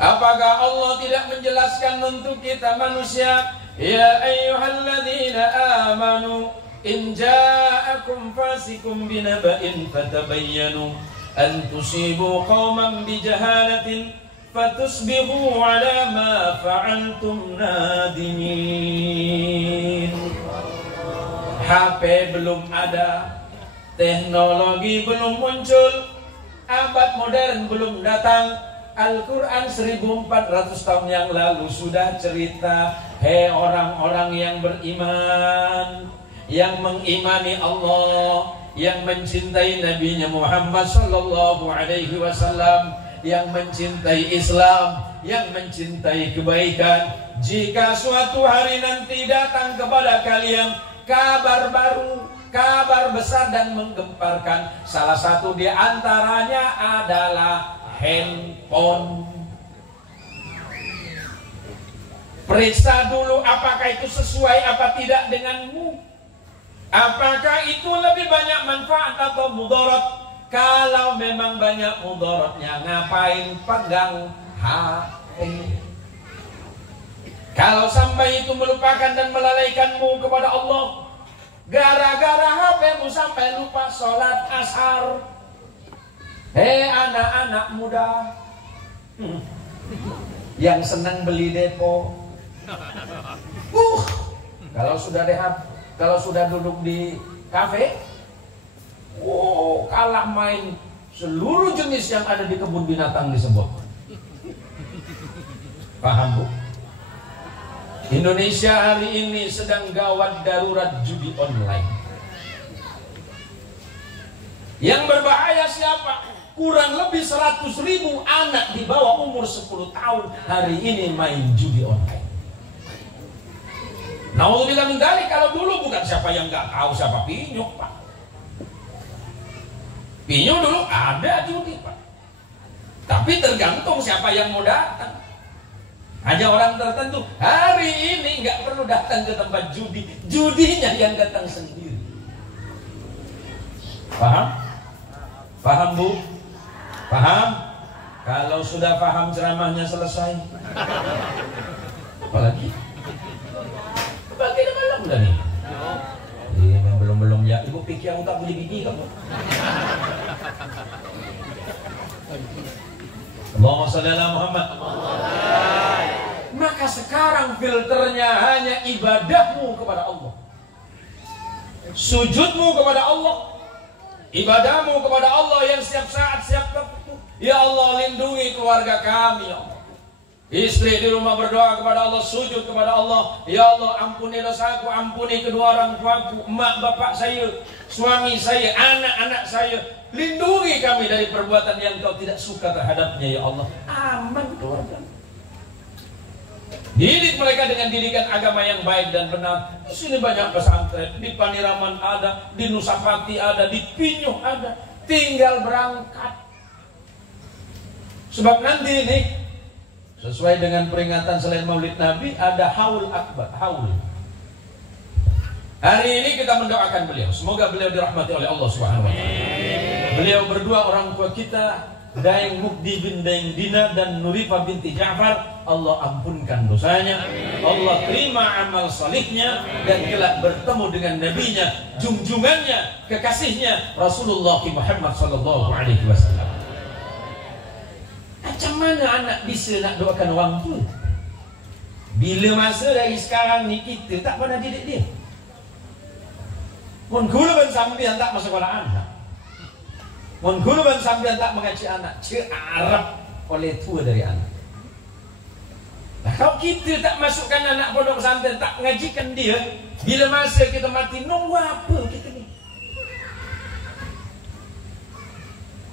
Apakah Allah tidak menjelaskan untuk kita manusia? Ya ayyuhalladzina amanu in ja'akum fasikum binaba'in fatabayyanu an tusibu qauman bijahalatin fatusbihu ala ma fa'altum nadimin. HP belum ada, teknologi belum muncul, abad modern belum datang, Al-Quran 1400 tahun yang lalu sudah cerita, hei orang-orang yang beriman, yang mengimani Allah, yang mencintai Nabi-Nya Muhammad sallallahu alaihi wasallam, yang mencintai Islam, yang mencintai kebaikan. Jika suatu hari nanti datang kepada kalian kabar baru, kabar besar dan menggemparkan, salah satu di antaranya adalah handphone. Periksa dulu apakah itu sesuai apa tidak denganmu. Apakah itu lebih banyak manfaat atau mudarat? Kalau memang banyak mudaratnya, ngapain pegang HP? Kalau sampai itu melupakan dan melalaikanmu kepada Allah, gara-gara HP-mu sampai lupa sholat ashar. Hei anak-anak muda yang senang beli depo, kalau sudah duduk di kafe, kalah main seluruh jenis yang ada di kebun binatang disebut. Paham bu? Indonesia hari ini sedang gawat darurat judi online. Yang berbahaya siapa? Kurang lebih 100.000 anak di bawah umur 10 tahun hari ini main judi online. Naudzubillah min dzalik. Kalau dulu bukan siapa yang nggak tahu siapa Pinyuk, Pak. Pinyuk dulu ada judi, Pak. Tapi tergantung siapa yang mau datang. Hanya orang tertentu. Hari ini nggak perlu datang ke tempat judi, judinya yang datang sendiri. Paham? Paham bu? Paham? Kalau sudah paham ceramahnya selesai. Apalagi? Bagaimana malam dah nih? Belum ya. Ibu pikir aku tak punya gigi kamu. Allahumma shalli ala Muhammad. Maka sekarang filternya hanya ibadahmu kepada Allah, sujudmu kepada Allah, ibadahmu kepada Allah yang setiap saat, setiap waktu. Ya Allah, lindungi keluarga kami, ya Allah. Istri di rumah berdoa kepada Allah, sujud kepada Allah. Ya Allah, ampuni dosaku, ampuni kedua orang tuaku, emak bapak saya, suami saya, anak-anak saya. Lindungi kami dari perbuatan yang Kau tidak suka terhadapnya, ya Allah. Aman keluarga. Didik mereka dengan didikan agama yang baik dan benar. Di sini banyak pesantren, di Paniraman ada, di Nusapati ada, di Pinyuh ada. Tinggal berangkat. Sebab nanti ini sesuai dengan peringatan selain Maulid Nabi ada Haul Akbar, Haul. Hari ini kita mendoakan beliau. Semoga beliau dirahmati oleh Allah Subhanahu wa taala. Beliau berdua orang tua kita, Daeng Mukdi bin Daeng Dina dan Nurifah binti Ja'far. Allah ampunkan dosanya, Allah terima amal salihnya, dan kelak bertemu dengan nabinya, junjungannya, kekasihnya Rasulullah Muhammad sallallahu alaihi wasallam. Macam mana anak bisa nak doakan orang tua? Bila masa dari sekarang ni kita tak pernah didik dia. Mun guru ban sampean tak masuk sekolah anak. Mun guru ban sampean tak mengaji anak, Arab oleh tua dari anak. Nah, kalau kita tak masukkan anak pondok pesantren, tak mengajikan dia, bila masa kita mati, nunggu apa kita ni?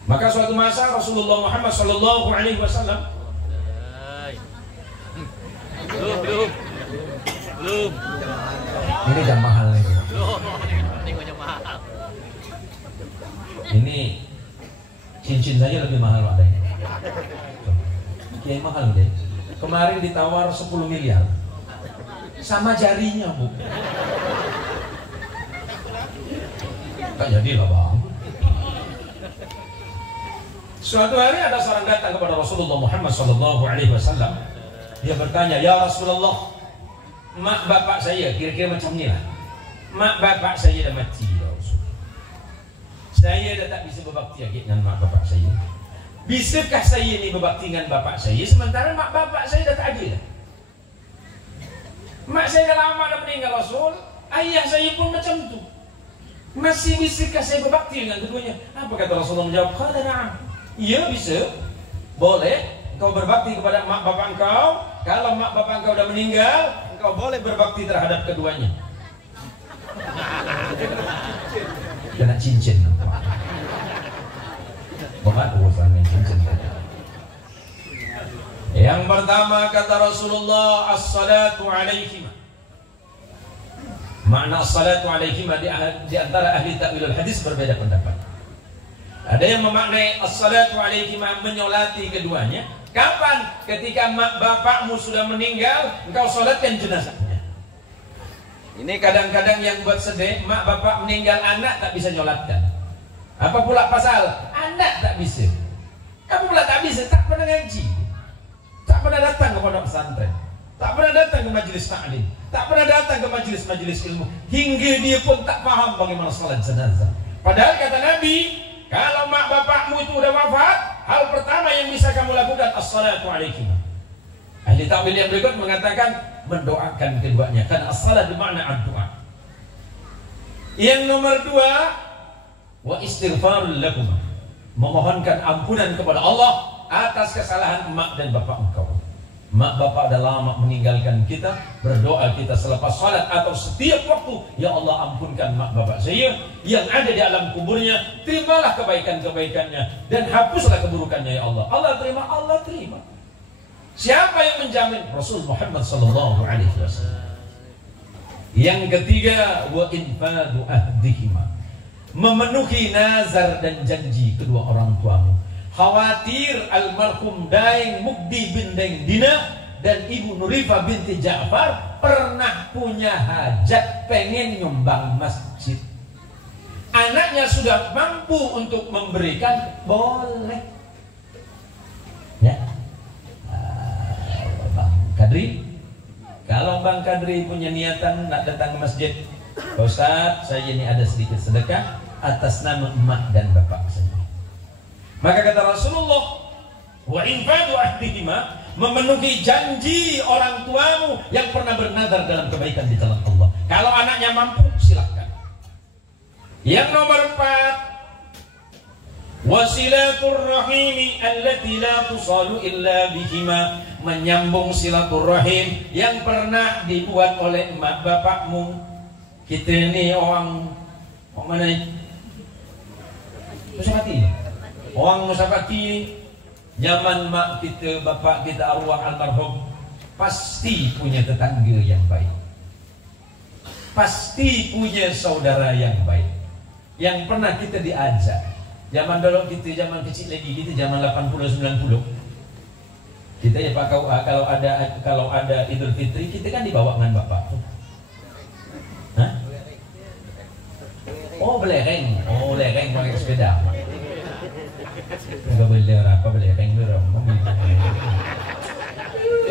Maka suatu masa Rasulullah Muhammad sallallahu alaihi wasallam belum. Ini jam mahal nih. Ini cincin saja lebih mahal adanya. Kiai mahal deh. Kemarin ditawar 10 miliar sama jarinya bu. Tak jadilah bang. Suatu hari ada seorang datang kepada Rasulullah Muhammad sallallahu alaihi wasallam. Dia bertanya, ya Rasulullah, mak bapak saya kira-kira macam ni lah. Mak bapak saya dah mati ya Rasulullah. Saya dah tak bisa berbakti lagi dengan mak bapak saya. Bisakah saya ini berbakti dengan bapak saya sementara mak bapak saya dah tak ada? Mak saya dah lama dah meninggal Rasul. Ayah saya pun macam tu. Masih bisakah saya berbakti dengan keduanya? Apa kata Rasulullah menjawab? Qala na'am. Ya bisa. Boleh. engkau berbakti kepada mak bapak engkau. Kalau mak bapak engkau sudah meninggal, engkau boleh berbakti terhadap keduanya. Kena cincin. Bukan urusan cincin. Yang pertama kata Rasulullah, as-salatu alaihima. Makna as-salatu alaihima di antara ahli ta'wilul hadis berbeda pendapat. Ada yang memaknai as-salatu alaihima menyolati keduanya. Kapan? Ketika mak bapakmu sudah meninggal, engkau solatkan jenazahnya. Ini kadang-kadang yang buat sedih, mak bapak meninggal, anak tak bisa nyolatkan. Apa pula pasal? Anak tak bisa. Apa pula tak bisa? Tak pernah ngaji, tak pernah datang ke pondok pesantren, tak pernah datang ke majelis ta'lim, tak pernah datang ke majelis ilmu, hingga dia pun tak paham bagaimana salat jenazah. Padahal kata Nabi, kalau mak bapakmu itu udah wafat, hal pertama yang bisa kamu lakukan as-salatu alaihim. Ahli ta'wil yang berikut mengatakan mendoakan keduanya, karena as-salat bermakna ad-doa. Yang nomor dua, wa istighfarul lakum, memohonkan ampunan kepada Allah atas kesalahan emak dan bapak engkau. Mak bapak dah lama meninggalkan kita, berdoa kita selepas salat atau setiap waktu, ya Allah ampunkan mak bapak saya yang ada di alam kuburnya, terimalah kebaikan-kebaikannya dan hapuslah keburukannya ya Allah. Allah terima, Allah terima. Siapa yang menjamin? Rasul Muhammad sallallahu alaihi wasallam. Yang ketiga, wa infadu ahdihima, memenuhi nazar dan janji kedua orang tuamu. Khawatir almarhum Daeng Mukdi bin Daeng Dina dan Ibu Nurifah binti Ja'far pernah punya hajat pengen nyumbang masjid. Anaknya sudah mampu untuk memberikan, boleh. Ya, Bang Kadri, kalau Bang Kadri punya niatan nak datang ke masjid, Pak Ustaz, saya ini ada sedikit sedekah atas nama emak dan bapak saya. Maka kata Rasulullah, wa infadu ahdihima, memenuhi janji orang tuamu yang pernah bernazar dalam kebaikan di jalan Allah. Kalau anaknya mampu, silakan. Yang nomor 4, wasilatur rahimi allati la tusalu illa bihima, menyambung silaturahim yang pernah dibuat oleh emak bapakmu. Kita ini orang mana ini? Musafati. Orang musafati zaman mak kita, bapak kita arwah almarhum pasti punya tetangga yang baik, pasti punya saudara yang baik yang pernah kita diajak. Zaman dulu kita, zaman kecil lagi kita, zaman 80-90, kita ya Pak, kalau ada Idul Fitri kita kan dibawa dengan bapak tuh. Hah? Oh belereng, pakai sepeda. Enggak beler apa, belereng mobil.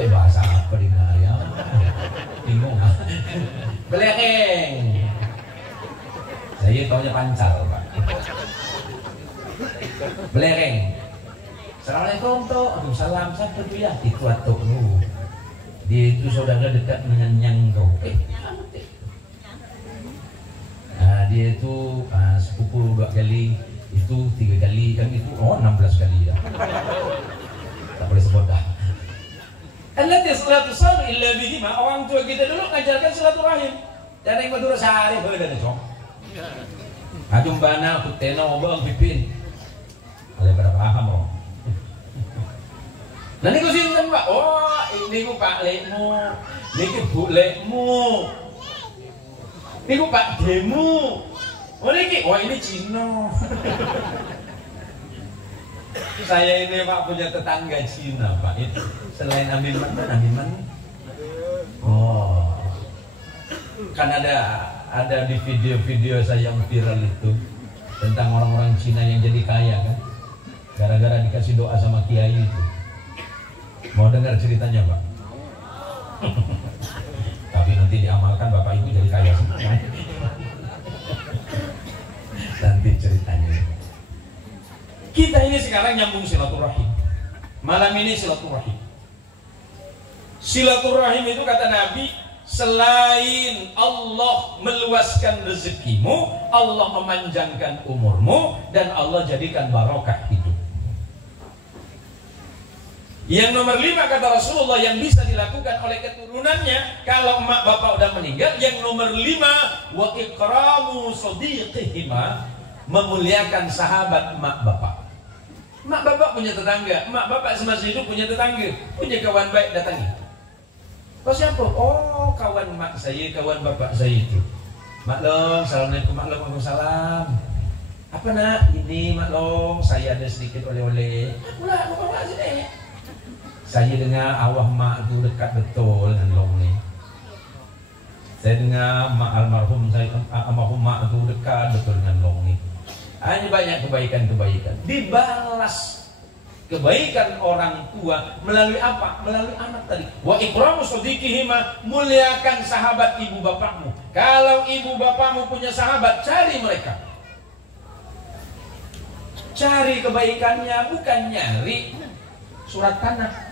Bahasa apa di Maria? Bingung. Belereng. Saya taunya pancal, Pak. Belereng. Assalamualaikum toh. Aduh salam, siapa tuh ya? Itu atuk lu. Dia itu saudara dekat dengan Nyanggo. Nah, dia itu sepupu 2 kali, itu 3 kali, kan itu 16 kali dah. Tak boleh sebut dah. Allati salatu sal illa bihima, orang tua kita dulu ngajarkan silaturahim. Dan yang Madura sehari boleh ada cok. Ajum bana kutena obang pipin. Ada berapa paham oh. Nanti ku sinten Pak. Oh, ini ku Pak Lekmu, ini Bu Lekmu. Ini ku Pak Demu. Oh ini, wah ini Cina. Saya ini Pak punya tetangga Cina Pak. Itu selain Amin Man. Oh, kan ada di video-video saya yang viral itu tentang orang-orang Cina yang jadi kaya kan, gara-gara dikasih doa sama kiai itu. Mau dengar ceritanya Pak? Tapi nanti diamalkan Bapak Ibu jadi kaya semua. Nanti ceritanya. Kita ini sekarang nyambung silaturahim. Malam ini silaturahim. Silaturahim itu kata Nabi, selain Allah meluaskan rezekimu, Allah memanjangkan umurmu, dan Allah jadikan barokah hidup. Yang nomor 5 kata Rasulullah yang bisa dilakukan oleh keturunannya kalau emak bapak udah meninggal, yang nomor 5 wa ikramu sadiqihima, memuliakan sahabat emak bapak. Emak bapak punya tetangga, emak bapak semasa hidup punya tetangga, punya kawan baik, datangi. Kau siapa? Oh, kawan emak saya, kawan bapak saya itu. Maklum, assalamualaikum, maklum, waalaikumsalam. Apa nak? Ini maklum, saya ada sedikit oleh-oleh. Pula, mau sini. Saya dengar awah mak tu dekat betul dengan long ni. Saya dengar mak almarhum mak tu dekat betul dengan long ni. Hanya banyak kebaikan-kebaikan. Dibalas kebaikan orang tua melalui apa? Melalui anak tadi. Wa ikramu shadiqihima, muliakan sahabat ibu bapakmu. Kalau ibu bapakmu punya sahabat, cari mereka. Cari kebaikannya, bukan nyari surat tanah.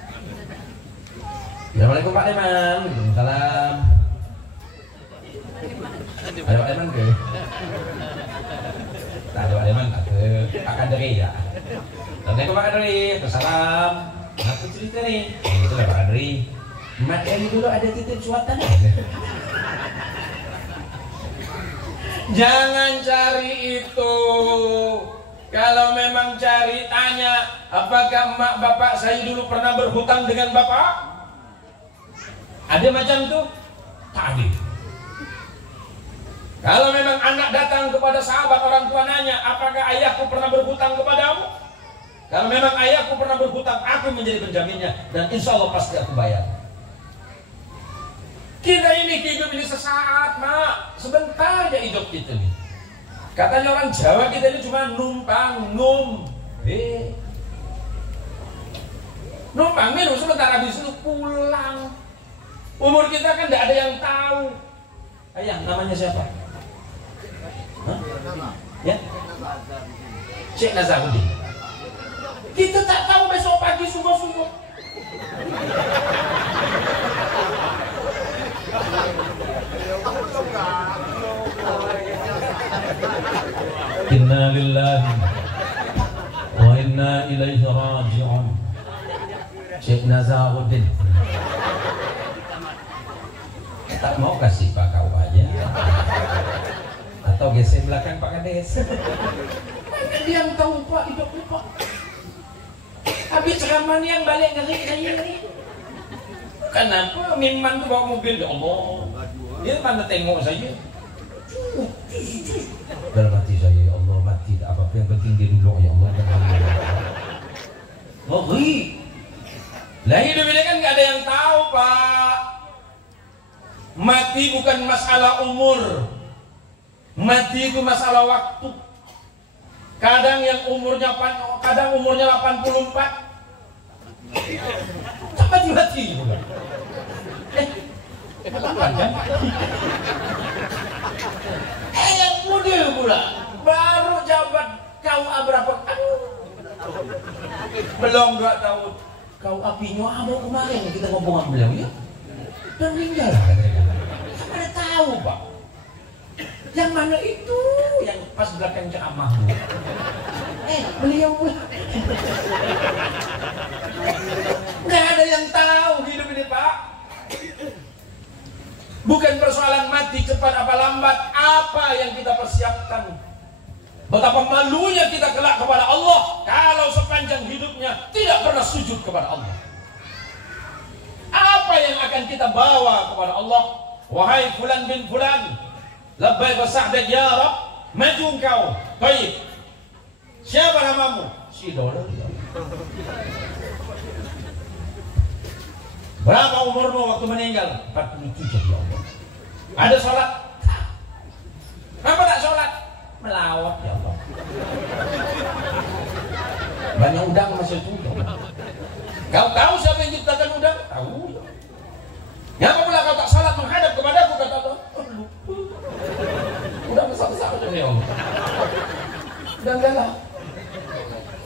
Assalamualaikum Pak Eman. Waalaikumsalam. Ada Pak Eman ke? Tak ada Pak Eman, tak ke Pak Kadri ya. Assalamualaikum Pak Kadri. Waalaikumsalam. Apa cerita nih? Itulah Pak Kadri. Mak yang dulu ada titip surat tanah. Jangan cari itu. Kalau memang cari, tanya, apakah emak bapak saya dulu pernah berhutang dengan bapak? Ada macam itu? Tak ada. Kalau memang anak datang kepada sahabat orang tua nanya, apakah ayahku pernah berhutang kepadamu? Kalau memang ayahku pernah berhutang, aku menjadi penjaminnya, dan insya Allah pasti aku bayar. Kita ini hidup ini sesaat, mak. Sebentar aja hidup kita ini. Katanya orang Jawa kita ini cuma numpang, numpang minum sebentar, habis itu pulang. Umur kita kan tidak ada yang tahu. Ayah, namanya siapa? Hah? Ya? Syekh Nazaruddin. Kita tak tahu besok pagi subuh-subuh. Inna lillahi wa inna ilaihi raji'un. Syekh Nazaruddin. Tak mau kasih Pak kau aja, atau geser belakang Pak Kades. Mana dia yang tahu Pak hidup Pak? Habis ceramah yang balik ngeri ini. Kenapa Mimman tuh bawa mobil? Ya Allah, dia mana tengok saja. Dalam hati saya, ya Allah, mati tak apa-apa, yang penting dia dulu, ya Allah. Ngeri. Lah hidup ini kan nggak ada yang tahu Pak. Mati bukan masalah umur. Mati itu masalah waktu. Kadang yang umurnya 84. Tak mati pula. Yang muda pula. Baru jabat kau berapa? Belum 2 tahun. Kau apinya mau kemarin kita ngomong sama beliau ya. Dan meninggal. Ada tahu Pak. Yang mana itu yang pas belakang ceramah. Beliau nggak ada yang tahu hidup ini Pak. Bukan persoalan mati cepat apa lambat, apa yang kita persiapkan. Betapa malunya kita kelak kepada Allah kalau sepanjang hidupnya tidak pernah sujud kepada Allah. Apa yang akan kita bawa kepada Allah? Wahai fulan bin fulan, labbaik wa sa'dak ya Rabb, maju engkau. Baik. Siapa namamu? Si Dodo. Berapa umurmu waktu meninggal? 47 ya Allah. Ada sholat? Kenapa tak sholat? Melawat ya Allah. Banyak udang masih tutup. Kau tahu siapa yang ciptakan udang? Tahu. Kenapa pula kau tak salat menghadap kepadaku, kata Allah? Udah besar-besar aja nih Allah. Dan galak.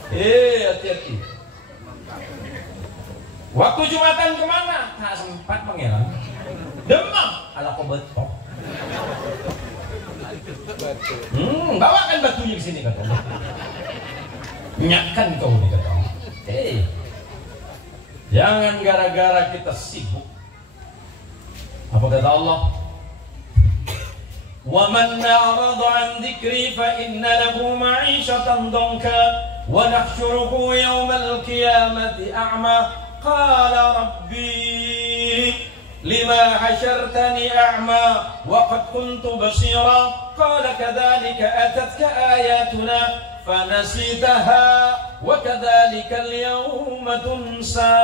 Hati-hati. Waktu Jumatan kemana? Tak sempat pangeran. Demam ala kau betok. Bawakan batunya ke sini, kata Allah. Nyakkan kau nih, kata Allah. Jangan gara-gara kita sibuk. Apa kata Allah? وَمَنْ أَعْرَضَ عَنْ ذِكْرِي فَإِنَّ لَهُ مَعِيشَةً ضَنْكًا وَنَحْشُرُهُ يَوْمَ الْقِيَامَةِ أَعْمَى قَالَ رَبِّي لِمَا حَشَرْتَنِي أَعْمَى وَقَدْ كُنْتُ بَصِيرًا قَالَ كَذَلِكَ أَتَتْكَ آيَاتُنَا فَنَسِيتَهَا وَكَذَلِكَ الْيَوْمَ تُنْسَى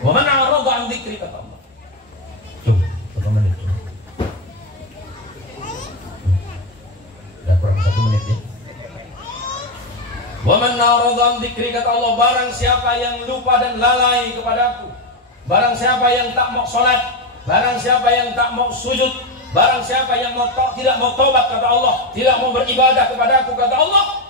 وَمَنْ أَعْرَضَ عَنْ ذِكْرِي kata Allah. Coba, berapa menit? Udah kurang 1 menit ya. وَمَنْ أَعْرَضَ عَنْ ذِكْرِي kata Allah, barang siapa yang lupa dan lalai kepadaku, barang siapa yang tak mau sholat, barang siapa yang tak mau sujud, barang siapa yang tidak mau tobat kata Allah, tidak mau beribadah kepadaku kata Allah,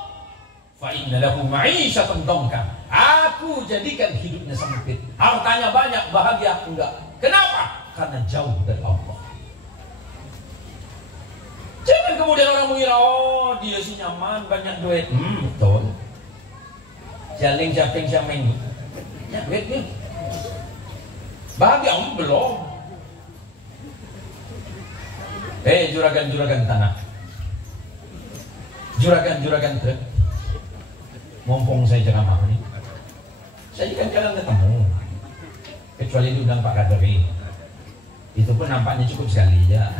فَإِنَّ لَهُ مَعِيشَةً ضَنْكًا, aku jadikan hidupnya sempit, hartanya banyak, bahagia enggak. Kenapa? Karena jauh dari Allah. Jangan kemudian orang mengira, oh dia sih nyaman, banyak duit. Betul. Jaling japing jaming, ya duit nih. Bahagia belum. Juragan-juragan tanah, juragan-juragan truk. Mumpung saya ceramah nih, saya kan kadang ketemu, kecuali diundang Pak Kadri, itu pun nampaknya cukup sekali ya.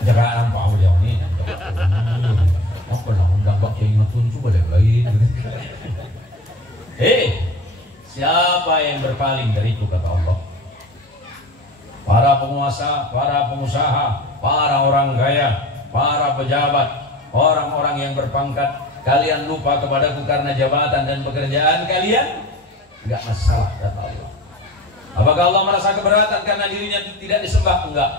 Jangan nampak beliau nih, apa lah undang Pak Kiai Matun coba deh lain. Siapa yang berpaling dari itu kata Allah? Para penguasa, para pengusaha, para orang kaya, para pejabat, orang-orang yang berpangkat, kalian lupa kepadaku karena jabatan dan pekerjaan kalian? Enggak masalah kata Allah. Apakah Allah merasa keberatan karena dirinya tidak disembah? Enggak.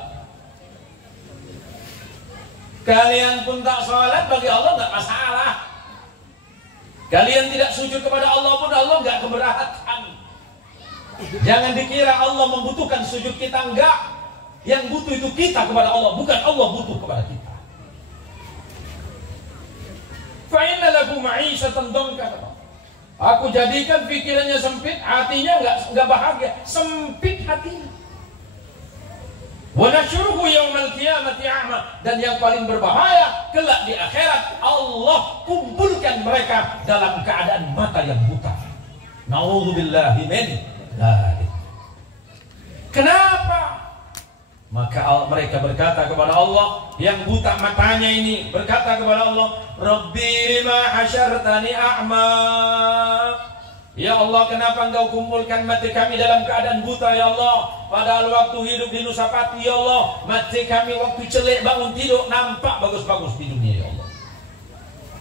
Kalian pun tak sholat, bagi Allah enggak masalah. Kalian tidak sujud kepada Allah pun Allah enggak keberatan. Jangan dikira Allah membutuhkan sujud kita, enggak. Yang butuh itu kita kepada Allah, bukan Allah butuh kepada kita. Fa'inna lahu ma'isyatan dhanka. Aku jadikan pikirannya sempit, hatinya enggak bahagia, sempit hatinya. Wa nasyuruhu yaumal qiyamati a'ma, dan yang paling berbahaya kelak di akhirat Allah kumpulkan mereka dalam keadaan mata yang buta. Nauzubillahi min dzalik. Kenapa? Maka mereka berkata kepada Allah yang buta matanya ini, berkata kepada Allah, Rabbi lima hasyartani a'ma. Ya Allah, kenapa engkau kumpulkan mati kami dalam keadaan buta ya Allah? Padahal waktu hidup di Nusapati ya Allah, mati kami waktu celik bangun tidur nampak bagus-bagus di dunia ya Allah.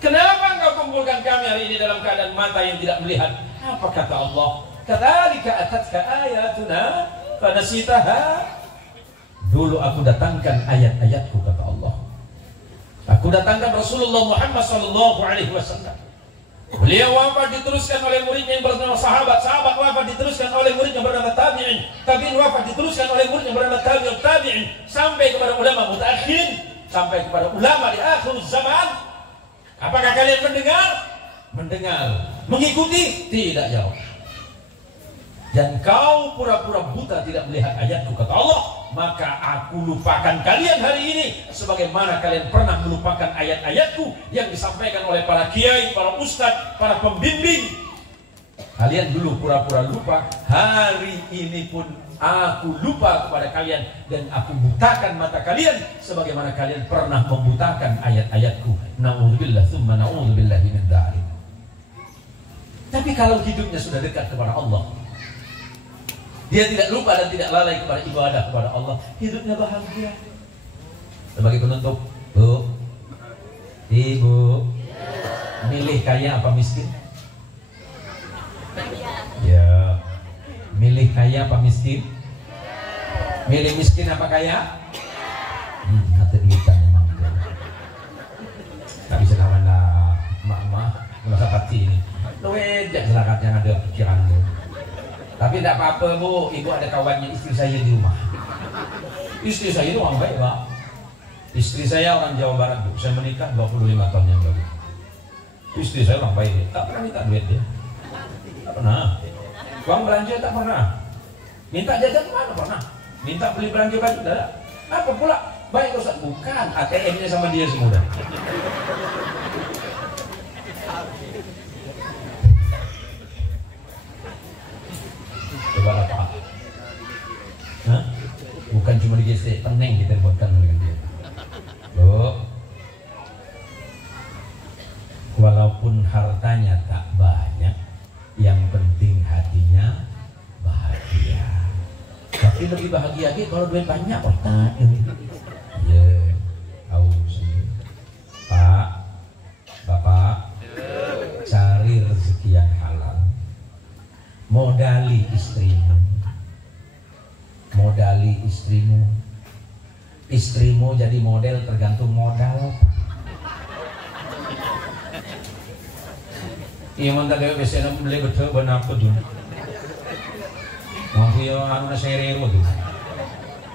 Kenapa engkau kumpulkan kami hari ini dalam keadaan mata yang tidak melihat? Apa kata Allah? Kadzalika atatka ayatuna fanasitaha. Dulu aku datangkan ayat-ayatku kata Allah. Aku datangkan Rasulullah Muhammad sallallahu alaihi wasallam. Beliau wafat diteruskan oleh muridnya yang bernama sahabat, sahabat wafat diteruskan oleh muridnya bernama tabi'in, tabi'in wafat diteruskan oleh muridnya bernama tabi'ut tabi'in, sampai kepada ulama mutaakhirin, sampai kepada ulama di akhir zaman. Apakah kalian mendengar? Mendengar. Mengikuti? Tidak jauh. Dan kau pura-pura buta tidak melihat ayatku kata Allah, maka aku lupakan kalian hari ini sebagaimana kalian pernah melupakan ayat-ayatku yang disampaikan oleh para kiai, para ustadz, para pembimbing. Kalian dulu pura-pura lupa, hari ini pun aku lupa kepada kalian dan aku butakan mata kalian sebagaimana kalian pernah membutakan ayat-ayatku. Na'udzubillah tsumma na'udzubillahi min dzalik. Tapi kalau hidupnya sudah dekat kepada Allah, dia tidak lupa dan tidak lalai kepada ibadah kepada Allah, hidupnya bahagia. Sebagai penutup, Bu, Ibu, milih kaya apa miskin? Ya, milih kaya apa miskin? Milih miskin apa kaya? Nanti duitan memang. Tak bisa lawan lah, mak-mak, merasa pati ini. Wejak selakat yang ada pikiran lu. Tapi tidak apa-apa Bu, Ibu ada kawannya istri saya di rumah. Istri saya itu orang baik Pak. Istri saya orang Jawa Barat Bu, saya menikah 25 tahun yang lalu. Istri saya orang baik, tak pernah minta duit dia. Tak pernah. Uang belanja tak pernah. Minta jajan mana pernah. Minta beli belanja baju tak. Apa pula? Baik Ustaz, bukan ATM-nya sama dia semua. Coba apa? Hah? Bukan cuma di GC, peneng kita buatkan dengan dia. Loh. Walaupun hartanya tak banyak, yang penting hatinya bahagia. Tapi lebih bahagia lagi kalau duit banyak, otak ini. Ya, tahu sendiri. Pak, Bapak, cari rezeki yang halal. Modali istrimu. Modali istrimu. Istrimu jadi model tergantung modal. Iya mantap dia biasanya beli betul benar apa tuh? Masih anu naseri itu.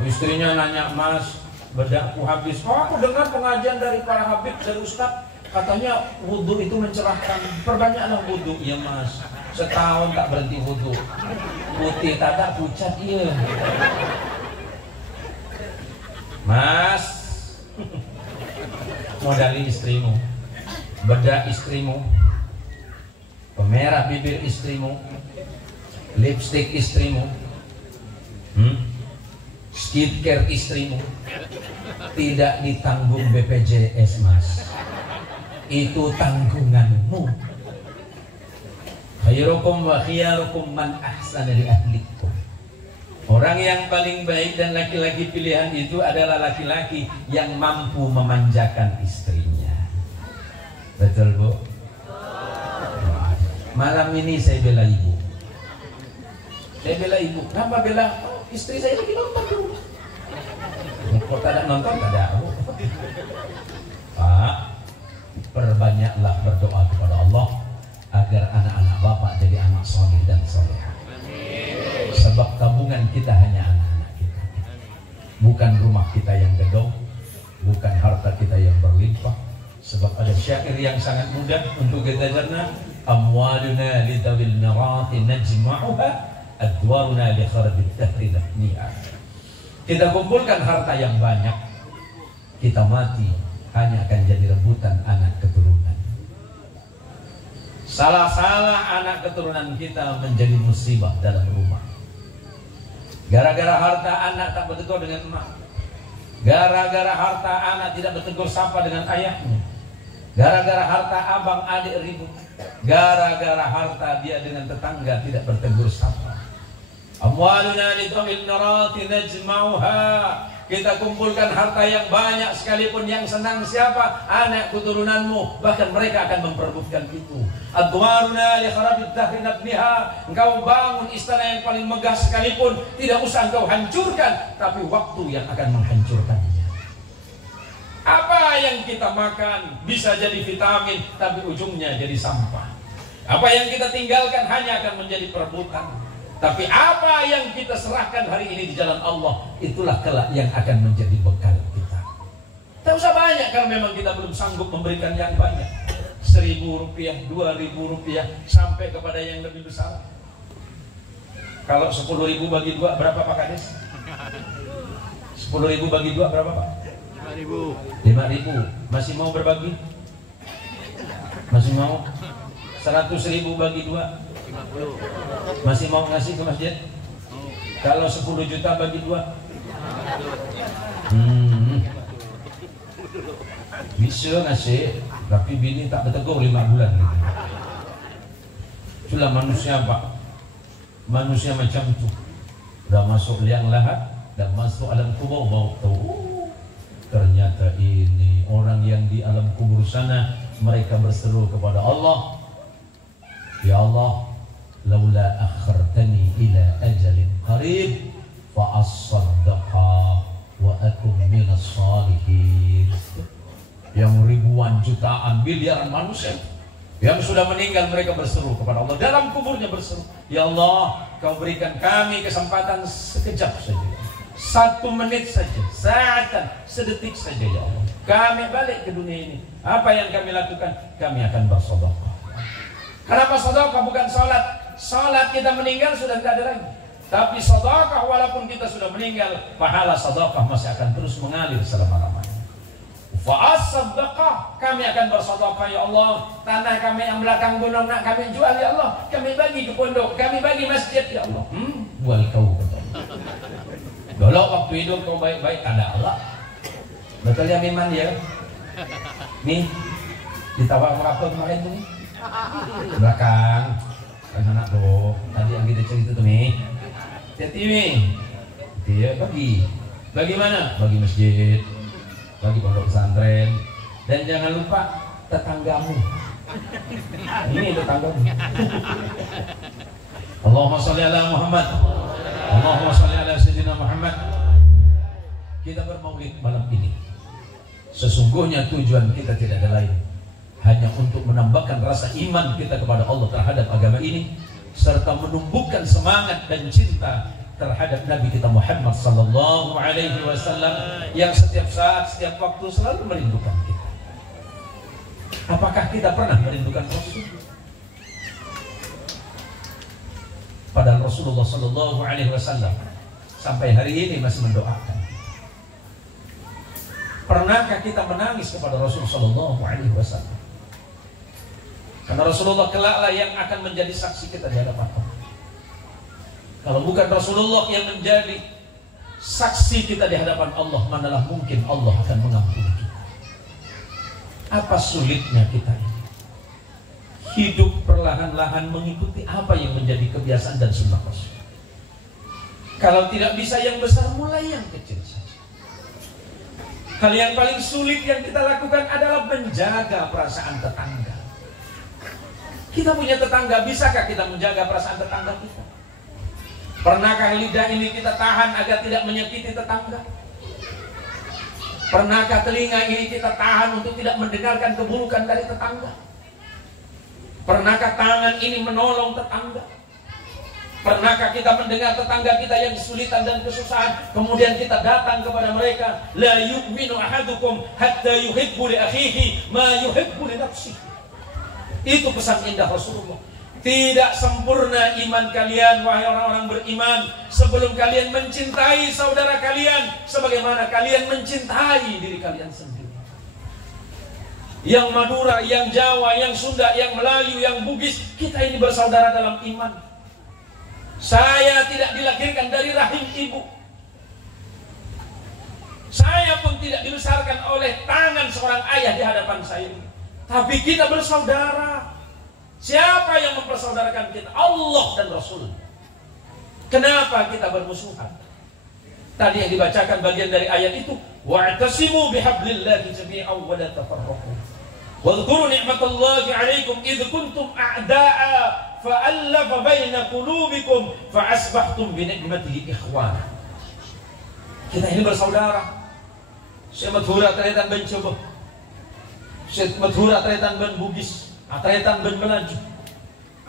Istrinya nanya, Mas, bedakku habis. Oh, aku dengar pengajian dari para habib, dari Ustaz, katanya wudhu itu mencerahkan. Perbanyaklah wudhu, ya Mas. Setahun tak berhenti wudhu. Putih tak ada pucat iya. Mas, modali istrimu, bedak istrimu, pemerah bibir istrimu, lipstick istrimu, skincare istrimu, tidak ditanggung BPJS Mas, itu tanggunganmu. Khairukum wa khiyarukum man ahsana li ahlikum. Orang yang paling baik dan laki-laki pilihan itu adalah laki-laki yang mampu memanjakan istrinya. Betul Bu? Malam ini saya bela ibu. Saya bela ibu. Kenapa bela? Oh, istri saya lagi nonton di rumah. Kok tak ada nonton? Tak ada. Pak, perbanyaklah berdoa kepada Allah agar anak-anak Bapak jadi anak soleh dan soleha. Sebab tabungan kita hanya anak-anak kita. Bukan rumah kita yang gedong, bukan harta kita yang berlimpah. Sebab ada syair yang sangat mudah untuk kita cerna. Amwaluna lidawil narati najma'uha adwaruna li kharabil dahri nahniha. Kita kumpulkan harta yang banyak, kita mati hanya akan jadi rebutan anak keturunan. Salah-salah anak keturunan kita menjadi musibah dalam rumah. Gara-gara harta anak tak bertegur dengan emak. Gara-gara harta anak tidak bertegur sapa dengan ayahnya. Gara-gara harta abang adik ribut. Gara-gara harta dia dengan tetangga tidak bertegur sapa. Amwaluna lidawil narati najma'uha. Kita kumpulkan harta yang banyak sekalipun yang senang siapa? Anak keturunanmu. Bahkan mereka akan memperebutkan itu. Adwaruna li kharabid dahri nabniha. Engkau bangun istana yang paling megah sekalipun, tidak usah engkau hancurkan, tapi waktu yang akan menghancurkannya. Apa yang kita makan bisa jadi vitamin, tapi ujungnya jadi sampah. Apa yang kita tinggalkan hanya akan menjadi perebutan. Tapi apa yang kita serahkan hari ini di jalan Allah, itulah kelak yang akan menjadi bekal kita. Tak usah banyak kalau memang kita belum sanggup memberikan yang banyak. 1.000 rupiah, 2.000 rupiah, sampai kepada yang lebih besar. Kalau 10.000 bagi 2 berapa Pak Kades? 10.000 bagi 2 berapa Pak? 5.000. Masih mau berbagi? Masih mau? 100.000 bagi 2 masih mau ngasih ke masjid? Kalau 10 juta bagi 2 bisa ngasih, tapi bini tak bertegur 5 bulan. Itulah manusia Pak. Manusia macam itu. Dah masuk liang lahat, dah masuk alam kubur, baru tahu ternyata ini orang yang di alam kubur sana mereka berseru kepada Allah, ya Allah, laula akhartani ila ajalin qarib fa as-saddaqa wa akum minas salihin. Yang ribuan, jutaan, miliaran manusia yang sudah meninggal, mereka berseru kepada Allah dalam kuburnya, berseru, ya Allah, kau berikan kami kesempatan sekejap saja, 1 menit saja, saatan, sedetik saja ya Allah, kami balik ke dunia ini. Apa yang kami lakukan? Kami akan bersedekah. Kenapa sedekah bukan salat? salat kita meninggal sudah tidak ada lagi. Tapi sedekah walaupun kita sudah meninggal, pahala sedekah masih akan terus mengalir selama-lamanya. Fa'as-sadaqah, kami akan bersedekah ya Allah. Tanah kami yang belakang gunung nak kami jual ya Allah. Kami bagi ke pondok, kami bagi masjid ya Allah. Bual kau betul. Dulu waktu hidup kau baik-baik ada Allah. Betul ya Miman ya? Nih, ditawar berapa kemarin tuh nih? Belakang. Kan anak lo, tadi yang kita cerita tuh nih. Hati-hati dia bagi. Bagi mana? Bagi masjid, bagi pondok pesantren, dan jangan lupa tetanggamu. Ini tetanggamu. Allahumma sholli ala Muhammad. Allahumma sholli ala sayyidina Muhammad. Kita bermaulid malam ini. Sesungguhnya tujuan kita tidak ada lain, hanya untuk menambahkan rasa iman kita kepada Allah terhadap agama ini, serta menumbuhkan semangat dan cinta terhadap Nabi kita Muhammad sallallahu alaihi wasallam yang setiap saat, setiap waktu selalu merindukan kita. Apakah kita pernah merindukan Rasul? Padahal Rasulullah sallallahu alaihi wasallam sampai hari ini masih mendoakan. Pernahkah kita menangis kepada Rasul sallallahu alaihi wasallam? Karena Rasulullah kelaklah yang akan menjadi saksi kita di hadapan Allah. Kalau bukan Rasulullah yang menjadi saksi kita di hadapan Allah, manalah mungkin Allah akan mengampuni kita. Apa sulitnya kita ini? Hidup perlahan-lahan mengikuti apa yang menjadi kebiasaan dan sunnah Rasul. Kalau tidak bisa yang besar, mulai yang kecil saja. Hal yang paling sulit yang kita lakukan adalah menjaga perasaan tetangga. Kita punya tetangga, bisakah kita menjaga perasaan tetangga kita? Pernahkah lidah ini kita tahan agar tidak menyakiti tetangga? Pernahkah telinga ini kita tahan untuk tidak mendengarkan keburukan dari tetangga? Pernahkah tangan ini menolong tetangga? Pernahkah kita mendengar tetangga kita yang kesulitan dan kesusahan, kemudian kita datang kepada mereka? La yu'minu ahadukum hatta yuhibbu li akhihi ma yuhibbu li nafsihi. Itu pesan indah Rasulullah. Tidak sempurna iman kalian wahai orang-orang beriman sebelum kalian mencintai saudara kalian sebagaimana kalian mencintai diri kalian sendiri. Yang Madura, yang Jawa, yang Sunda, yang Melayu, yang Bugis, kita ini bersaudara dalam iman. Saya tidak dilahirkan dari rahim ibu. Saya pun tidak dibesarkan oleh tangan seorang ayah di hadapan saya. Tapi kita bersaudara. Siapa yang mempersaudarakan kita? Allah dan Rasul. Kenapa kita bermusuhan? Tadi yang dibacakan bagian dari ayat itu, wa'tasimu bihablillahi jami'an wa la tafarraqu. Wadhkuru ni'matallahi 'alaikum idh kuntum a'da'a fa'allafa baina qulubikum fa'asbahtum bi ni'matihi ikhwana. Kita ini bersaudara. Syekh Madhura Tretan Ben Coba, Syekh Madhura Tretan Ben Bugis, Atretan Ben Melaju,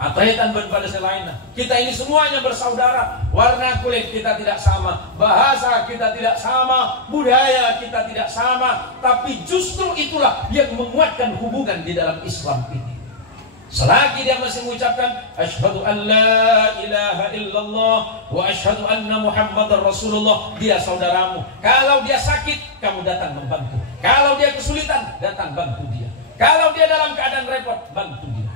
Atretan Ben pada selainnya. Kita ini semuanya bersaudara. Warna kulit kita tidak sama, bahasa kita tidak sama, budaya kita tidak sama. Tapi justru itulah yang menguatkan hubungan di dalam Islam ini. Selagi dia masih mengucapkan asyhadu an la ilaha illallah wa asyhadu anna muhammadar rasulullah, dia saudaramu. Kalau dia sakit, kamu datang membantu. Kalau dia kesulitan, datang bantu dia. Kalau dia dalam keadaan repot, bantu dia.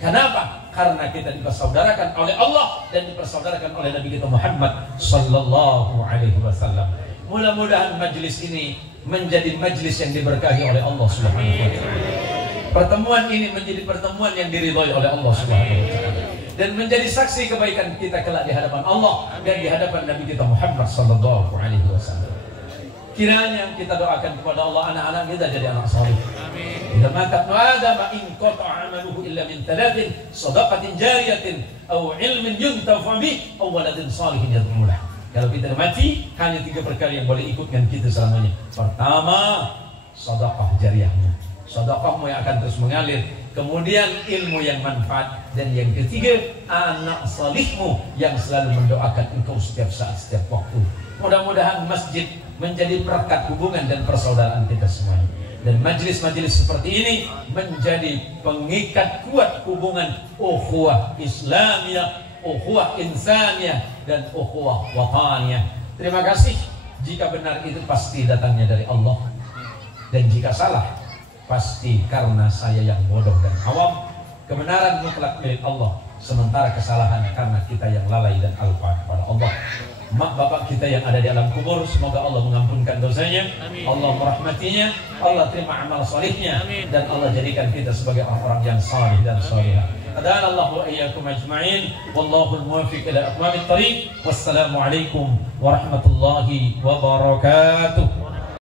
Kenapa? Karena kita dipersaudarakan oleh Allah dan dipersaudarakan oleh Nabi kita Muhammad sallallahu alaihi wasallam. Mudah-mudahan majlis ini menjadi majlis yang diberkahi oleh Allah Subhanahu wa taala. Pertemuan ini menjadi pertemuan yang diridhai oleh Allah Subhanahu wa taala dan menjadi saksi kebaikan kita kelak di hadapan Allah dan di hadapan Nabi kita Muhammad sallallahu alaihi wasallam. Kiranya kita doakan kepada Allah anak-anak kita jadi anak saleh. Amin. Idza mata Adam in qata'a 'amaluhu illa min thalathin, shadaqatin jariyatin aw 'ilmin yuntafa bih aw waladin salihin yad'u lahu. Kalau kita mati, hanya 3 perkara yang boleh ikut dengan kita selamanya. Pertama, sedekah jariyahmu. Sedekahmu yang akan terus mengalir. Kemudian ilmu yang manfaat. Dan yang ketiga, anak salihmu yang selalu mendoakan engkau setiap saat, setiap waktu. Mudah-mudahan masjid menjadi perekat hubungan dan persaudaraan kita semuanya. Dan majelis-majelis seperti ini menjadi pengikat kuat hubungan ukhuwah Islamiyah, ukhuwah insaniyah, dan ukhuwah wataniyah. Terima kasih. Jika benar itu pasti datangnya dari Allah, dan jika salah pasti karena saya yang bodoh dan awam. Kebenaran mutlak milik Allah, sementara kesalahan karena kita yang lalai dan alpa kepada Allah. Mak bapak kita yang ada di alam kubur, semoga Allah mengampunkan dosanya. Amin. Allah merahmatinya, Allah terima amal solihnya. Amin. Dan Allah jadikan kita sebagai orang-orang yang salih dan salihah. Adana Allah wa iyyakum ajma'in. Wallahu al-muwaffiq ila aqwamit thariq. Wassalamu alaikum warahmatullahi wabarakatuh.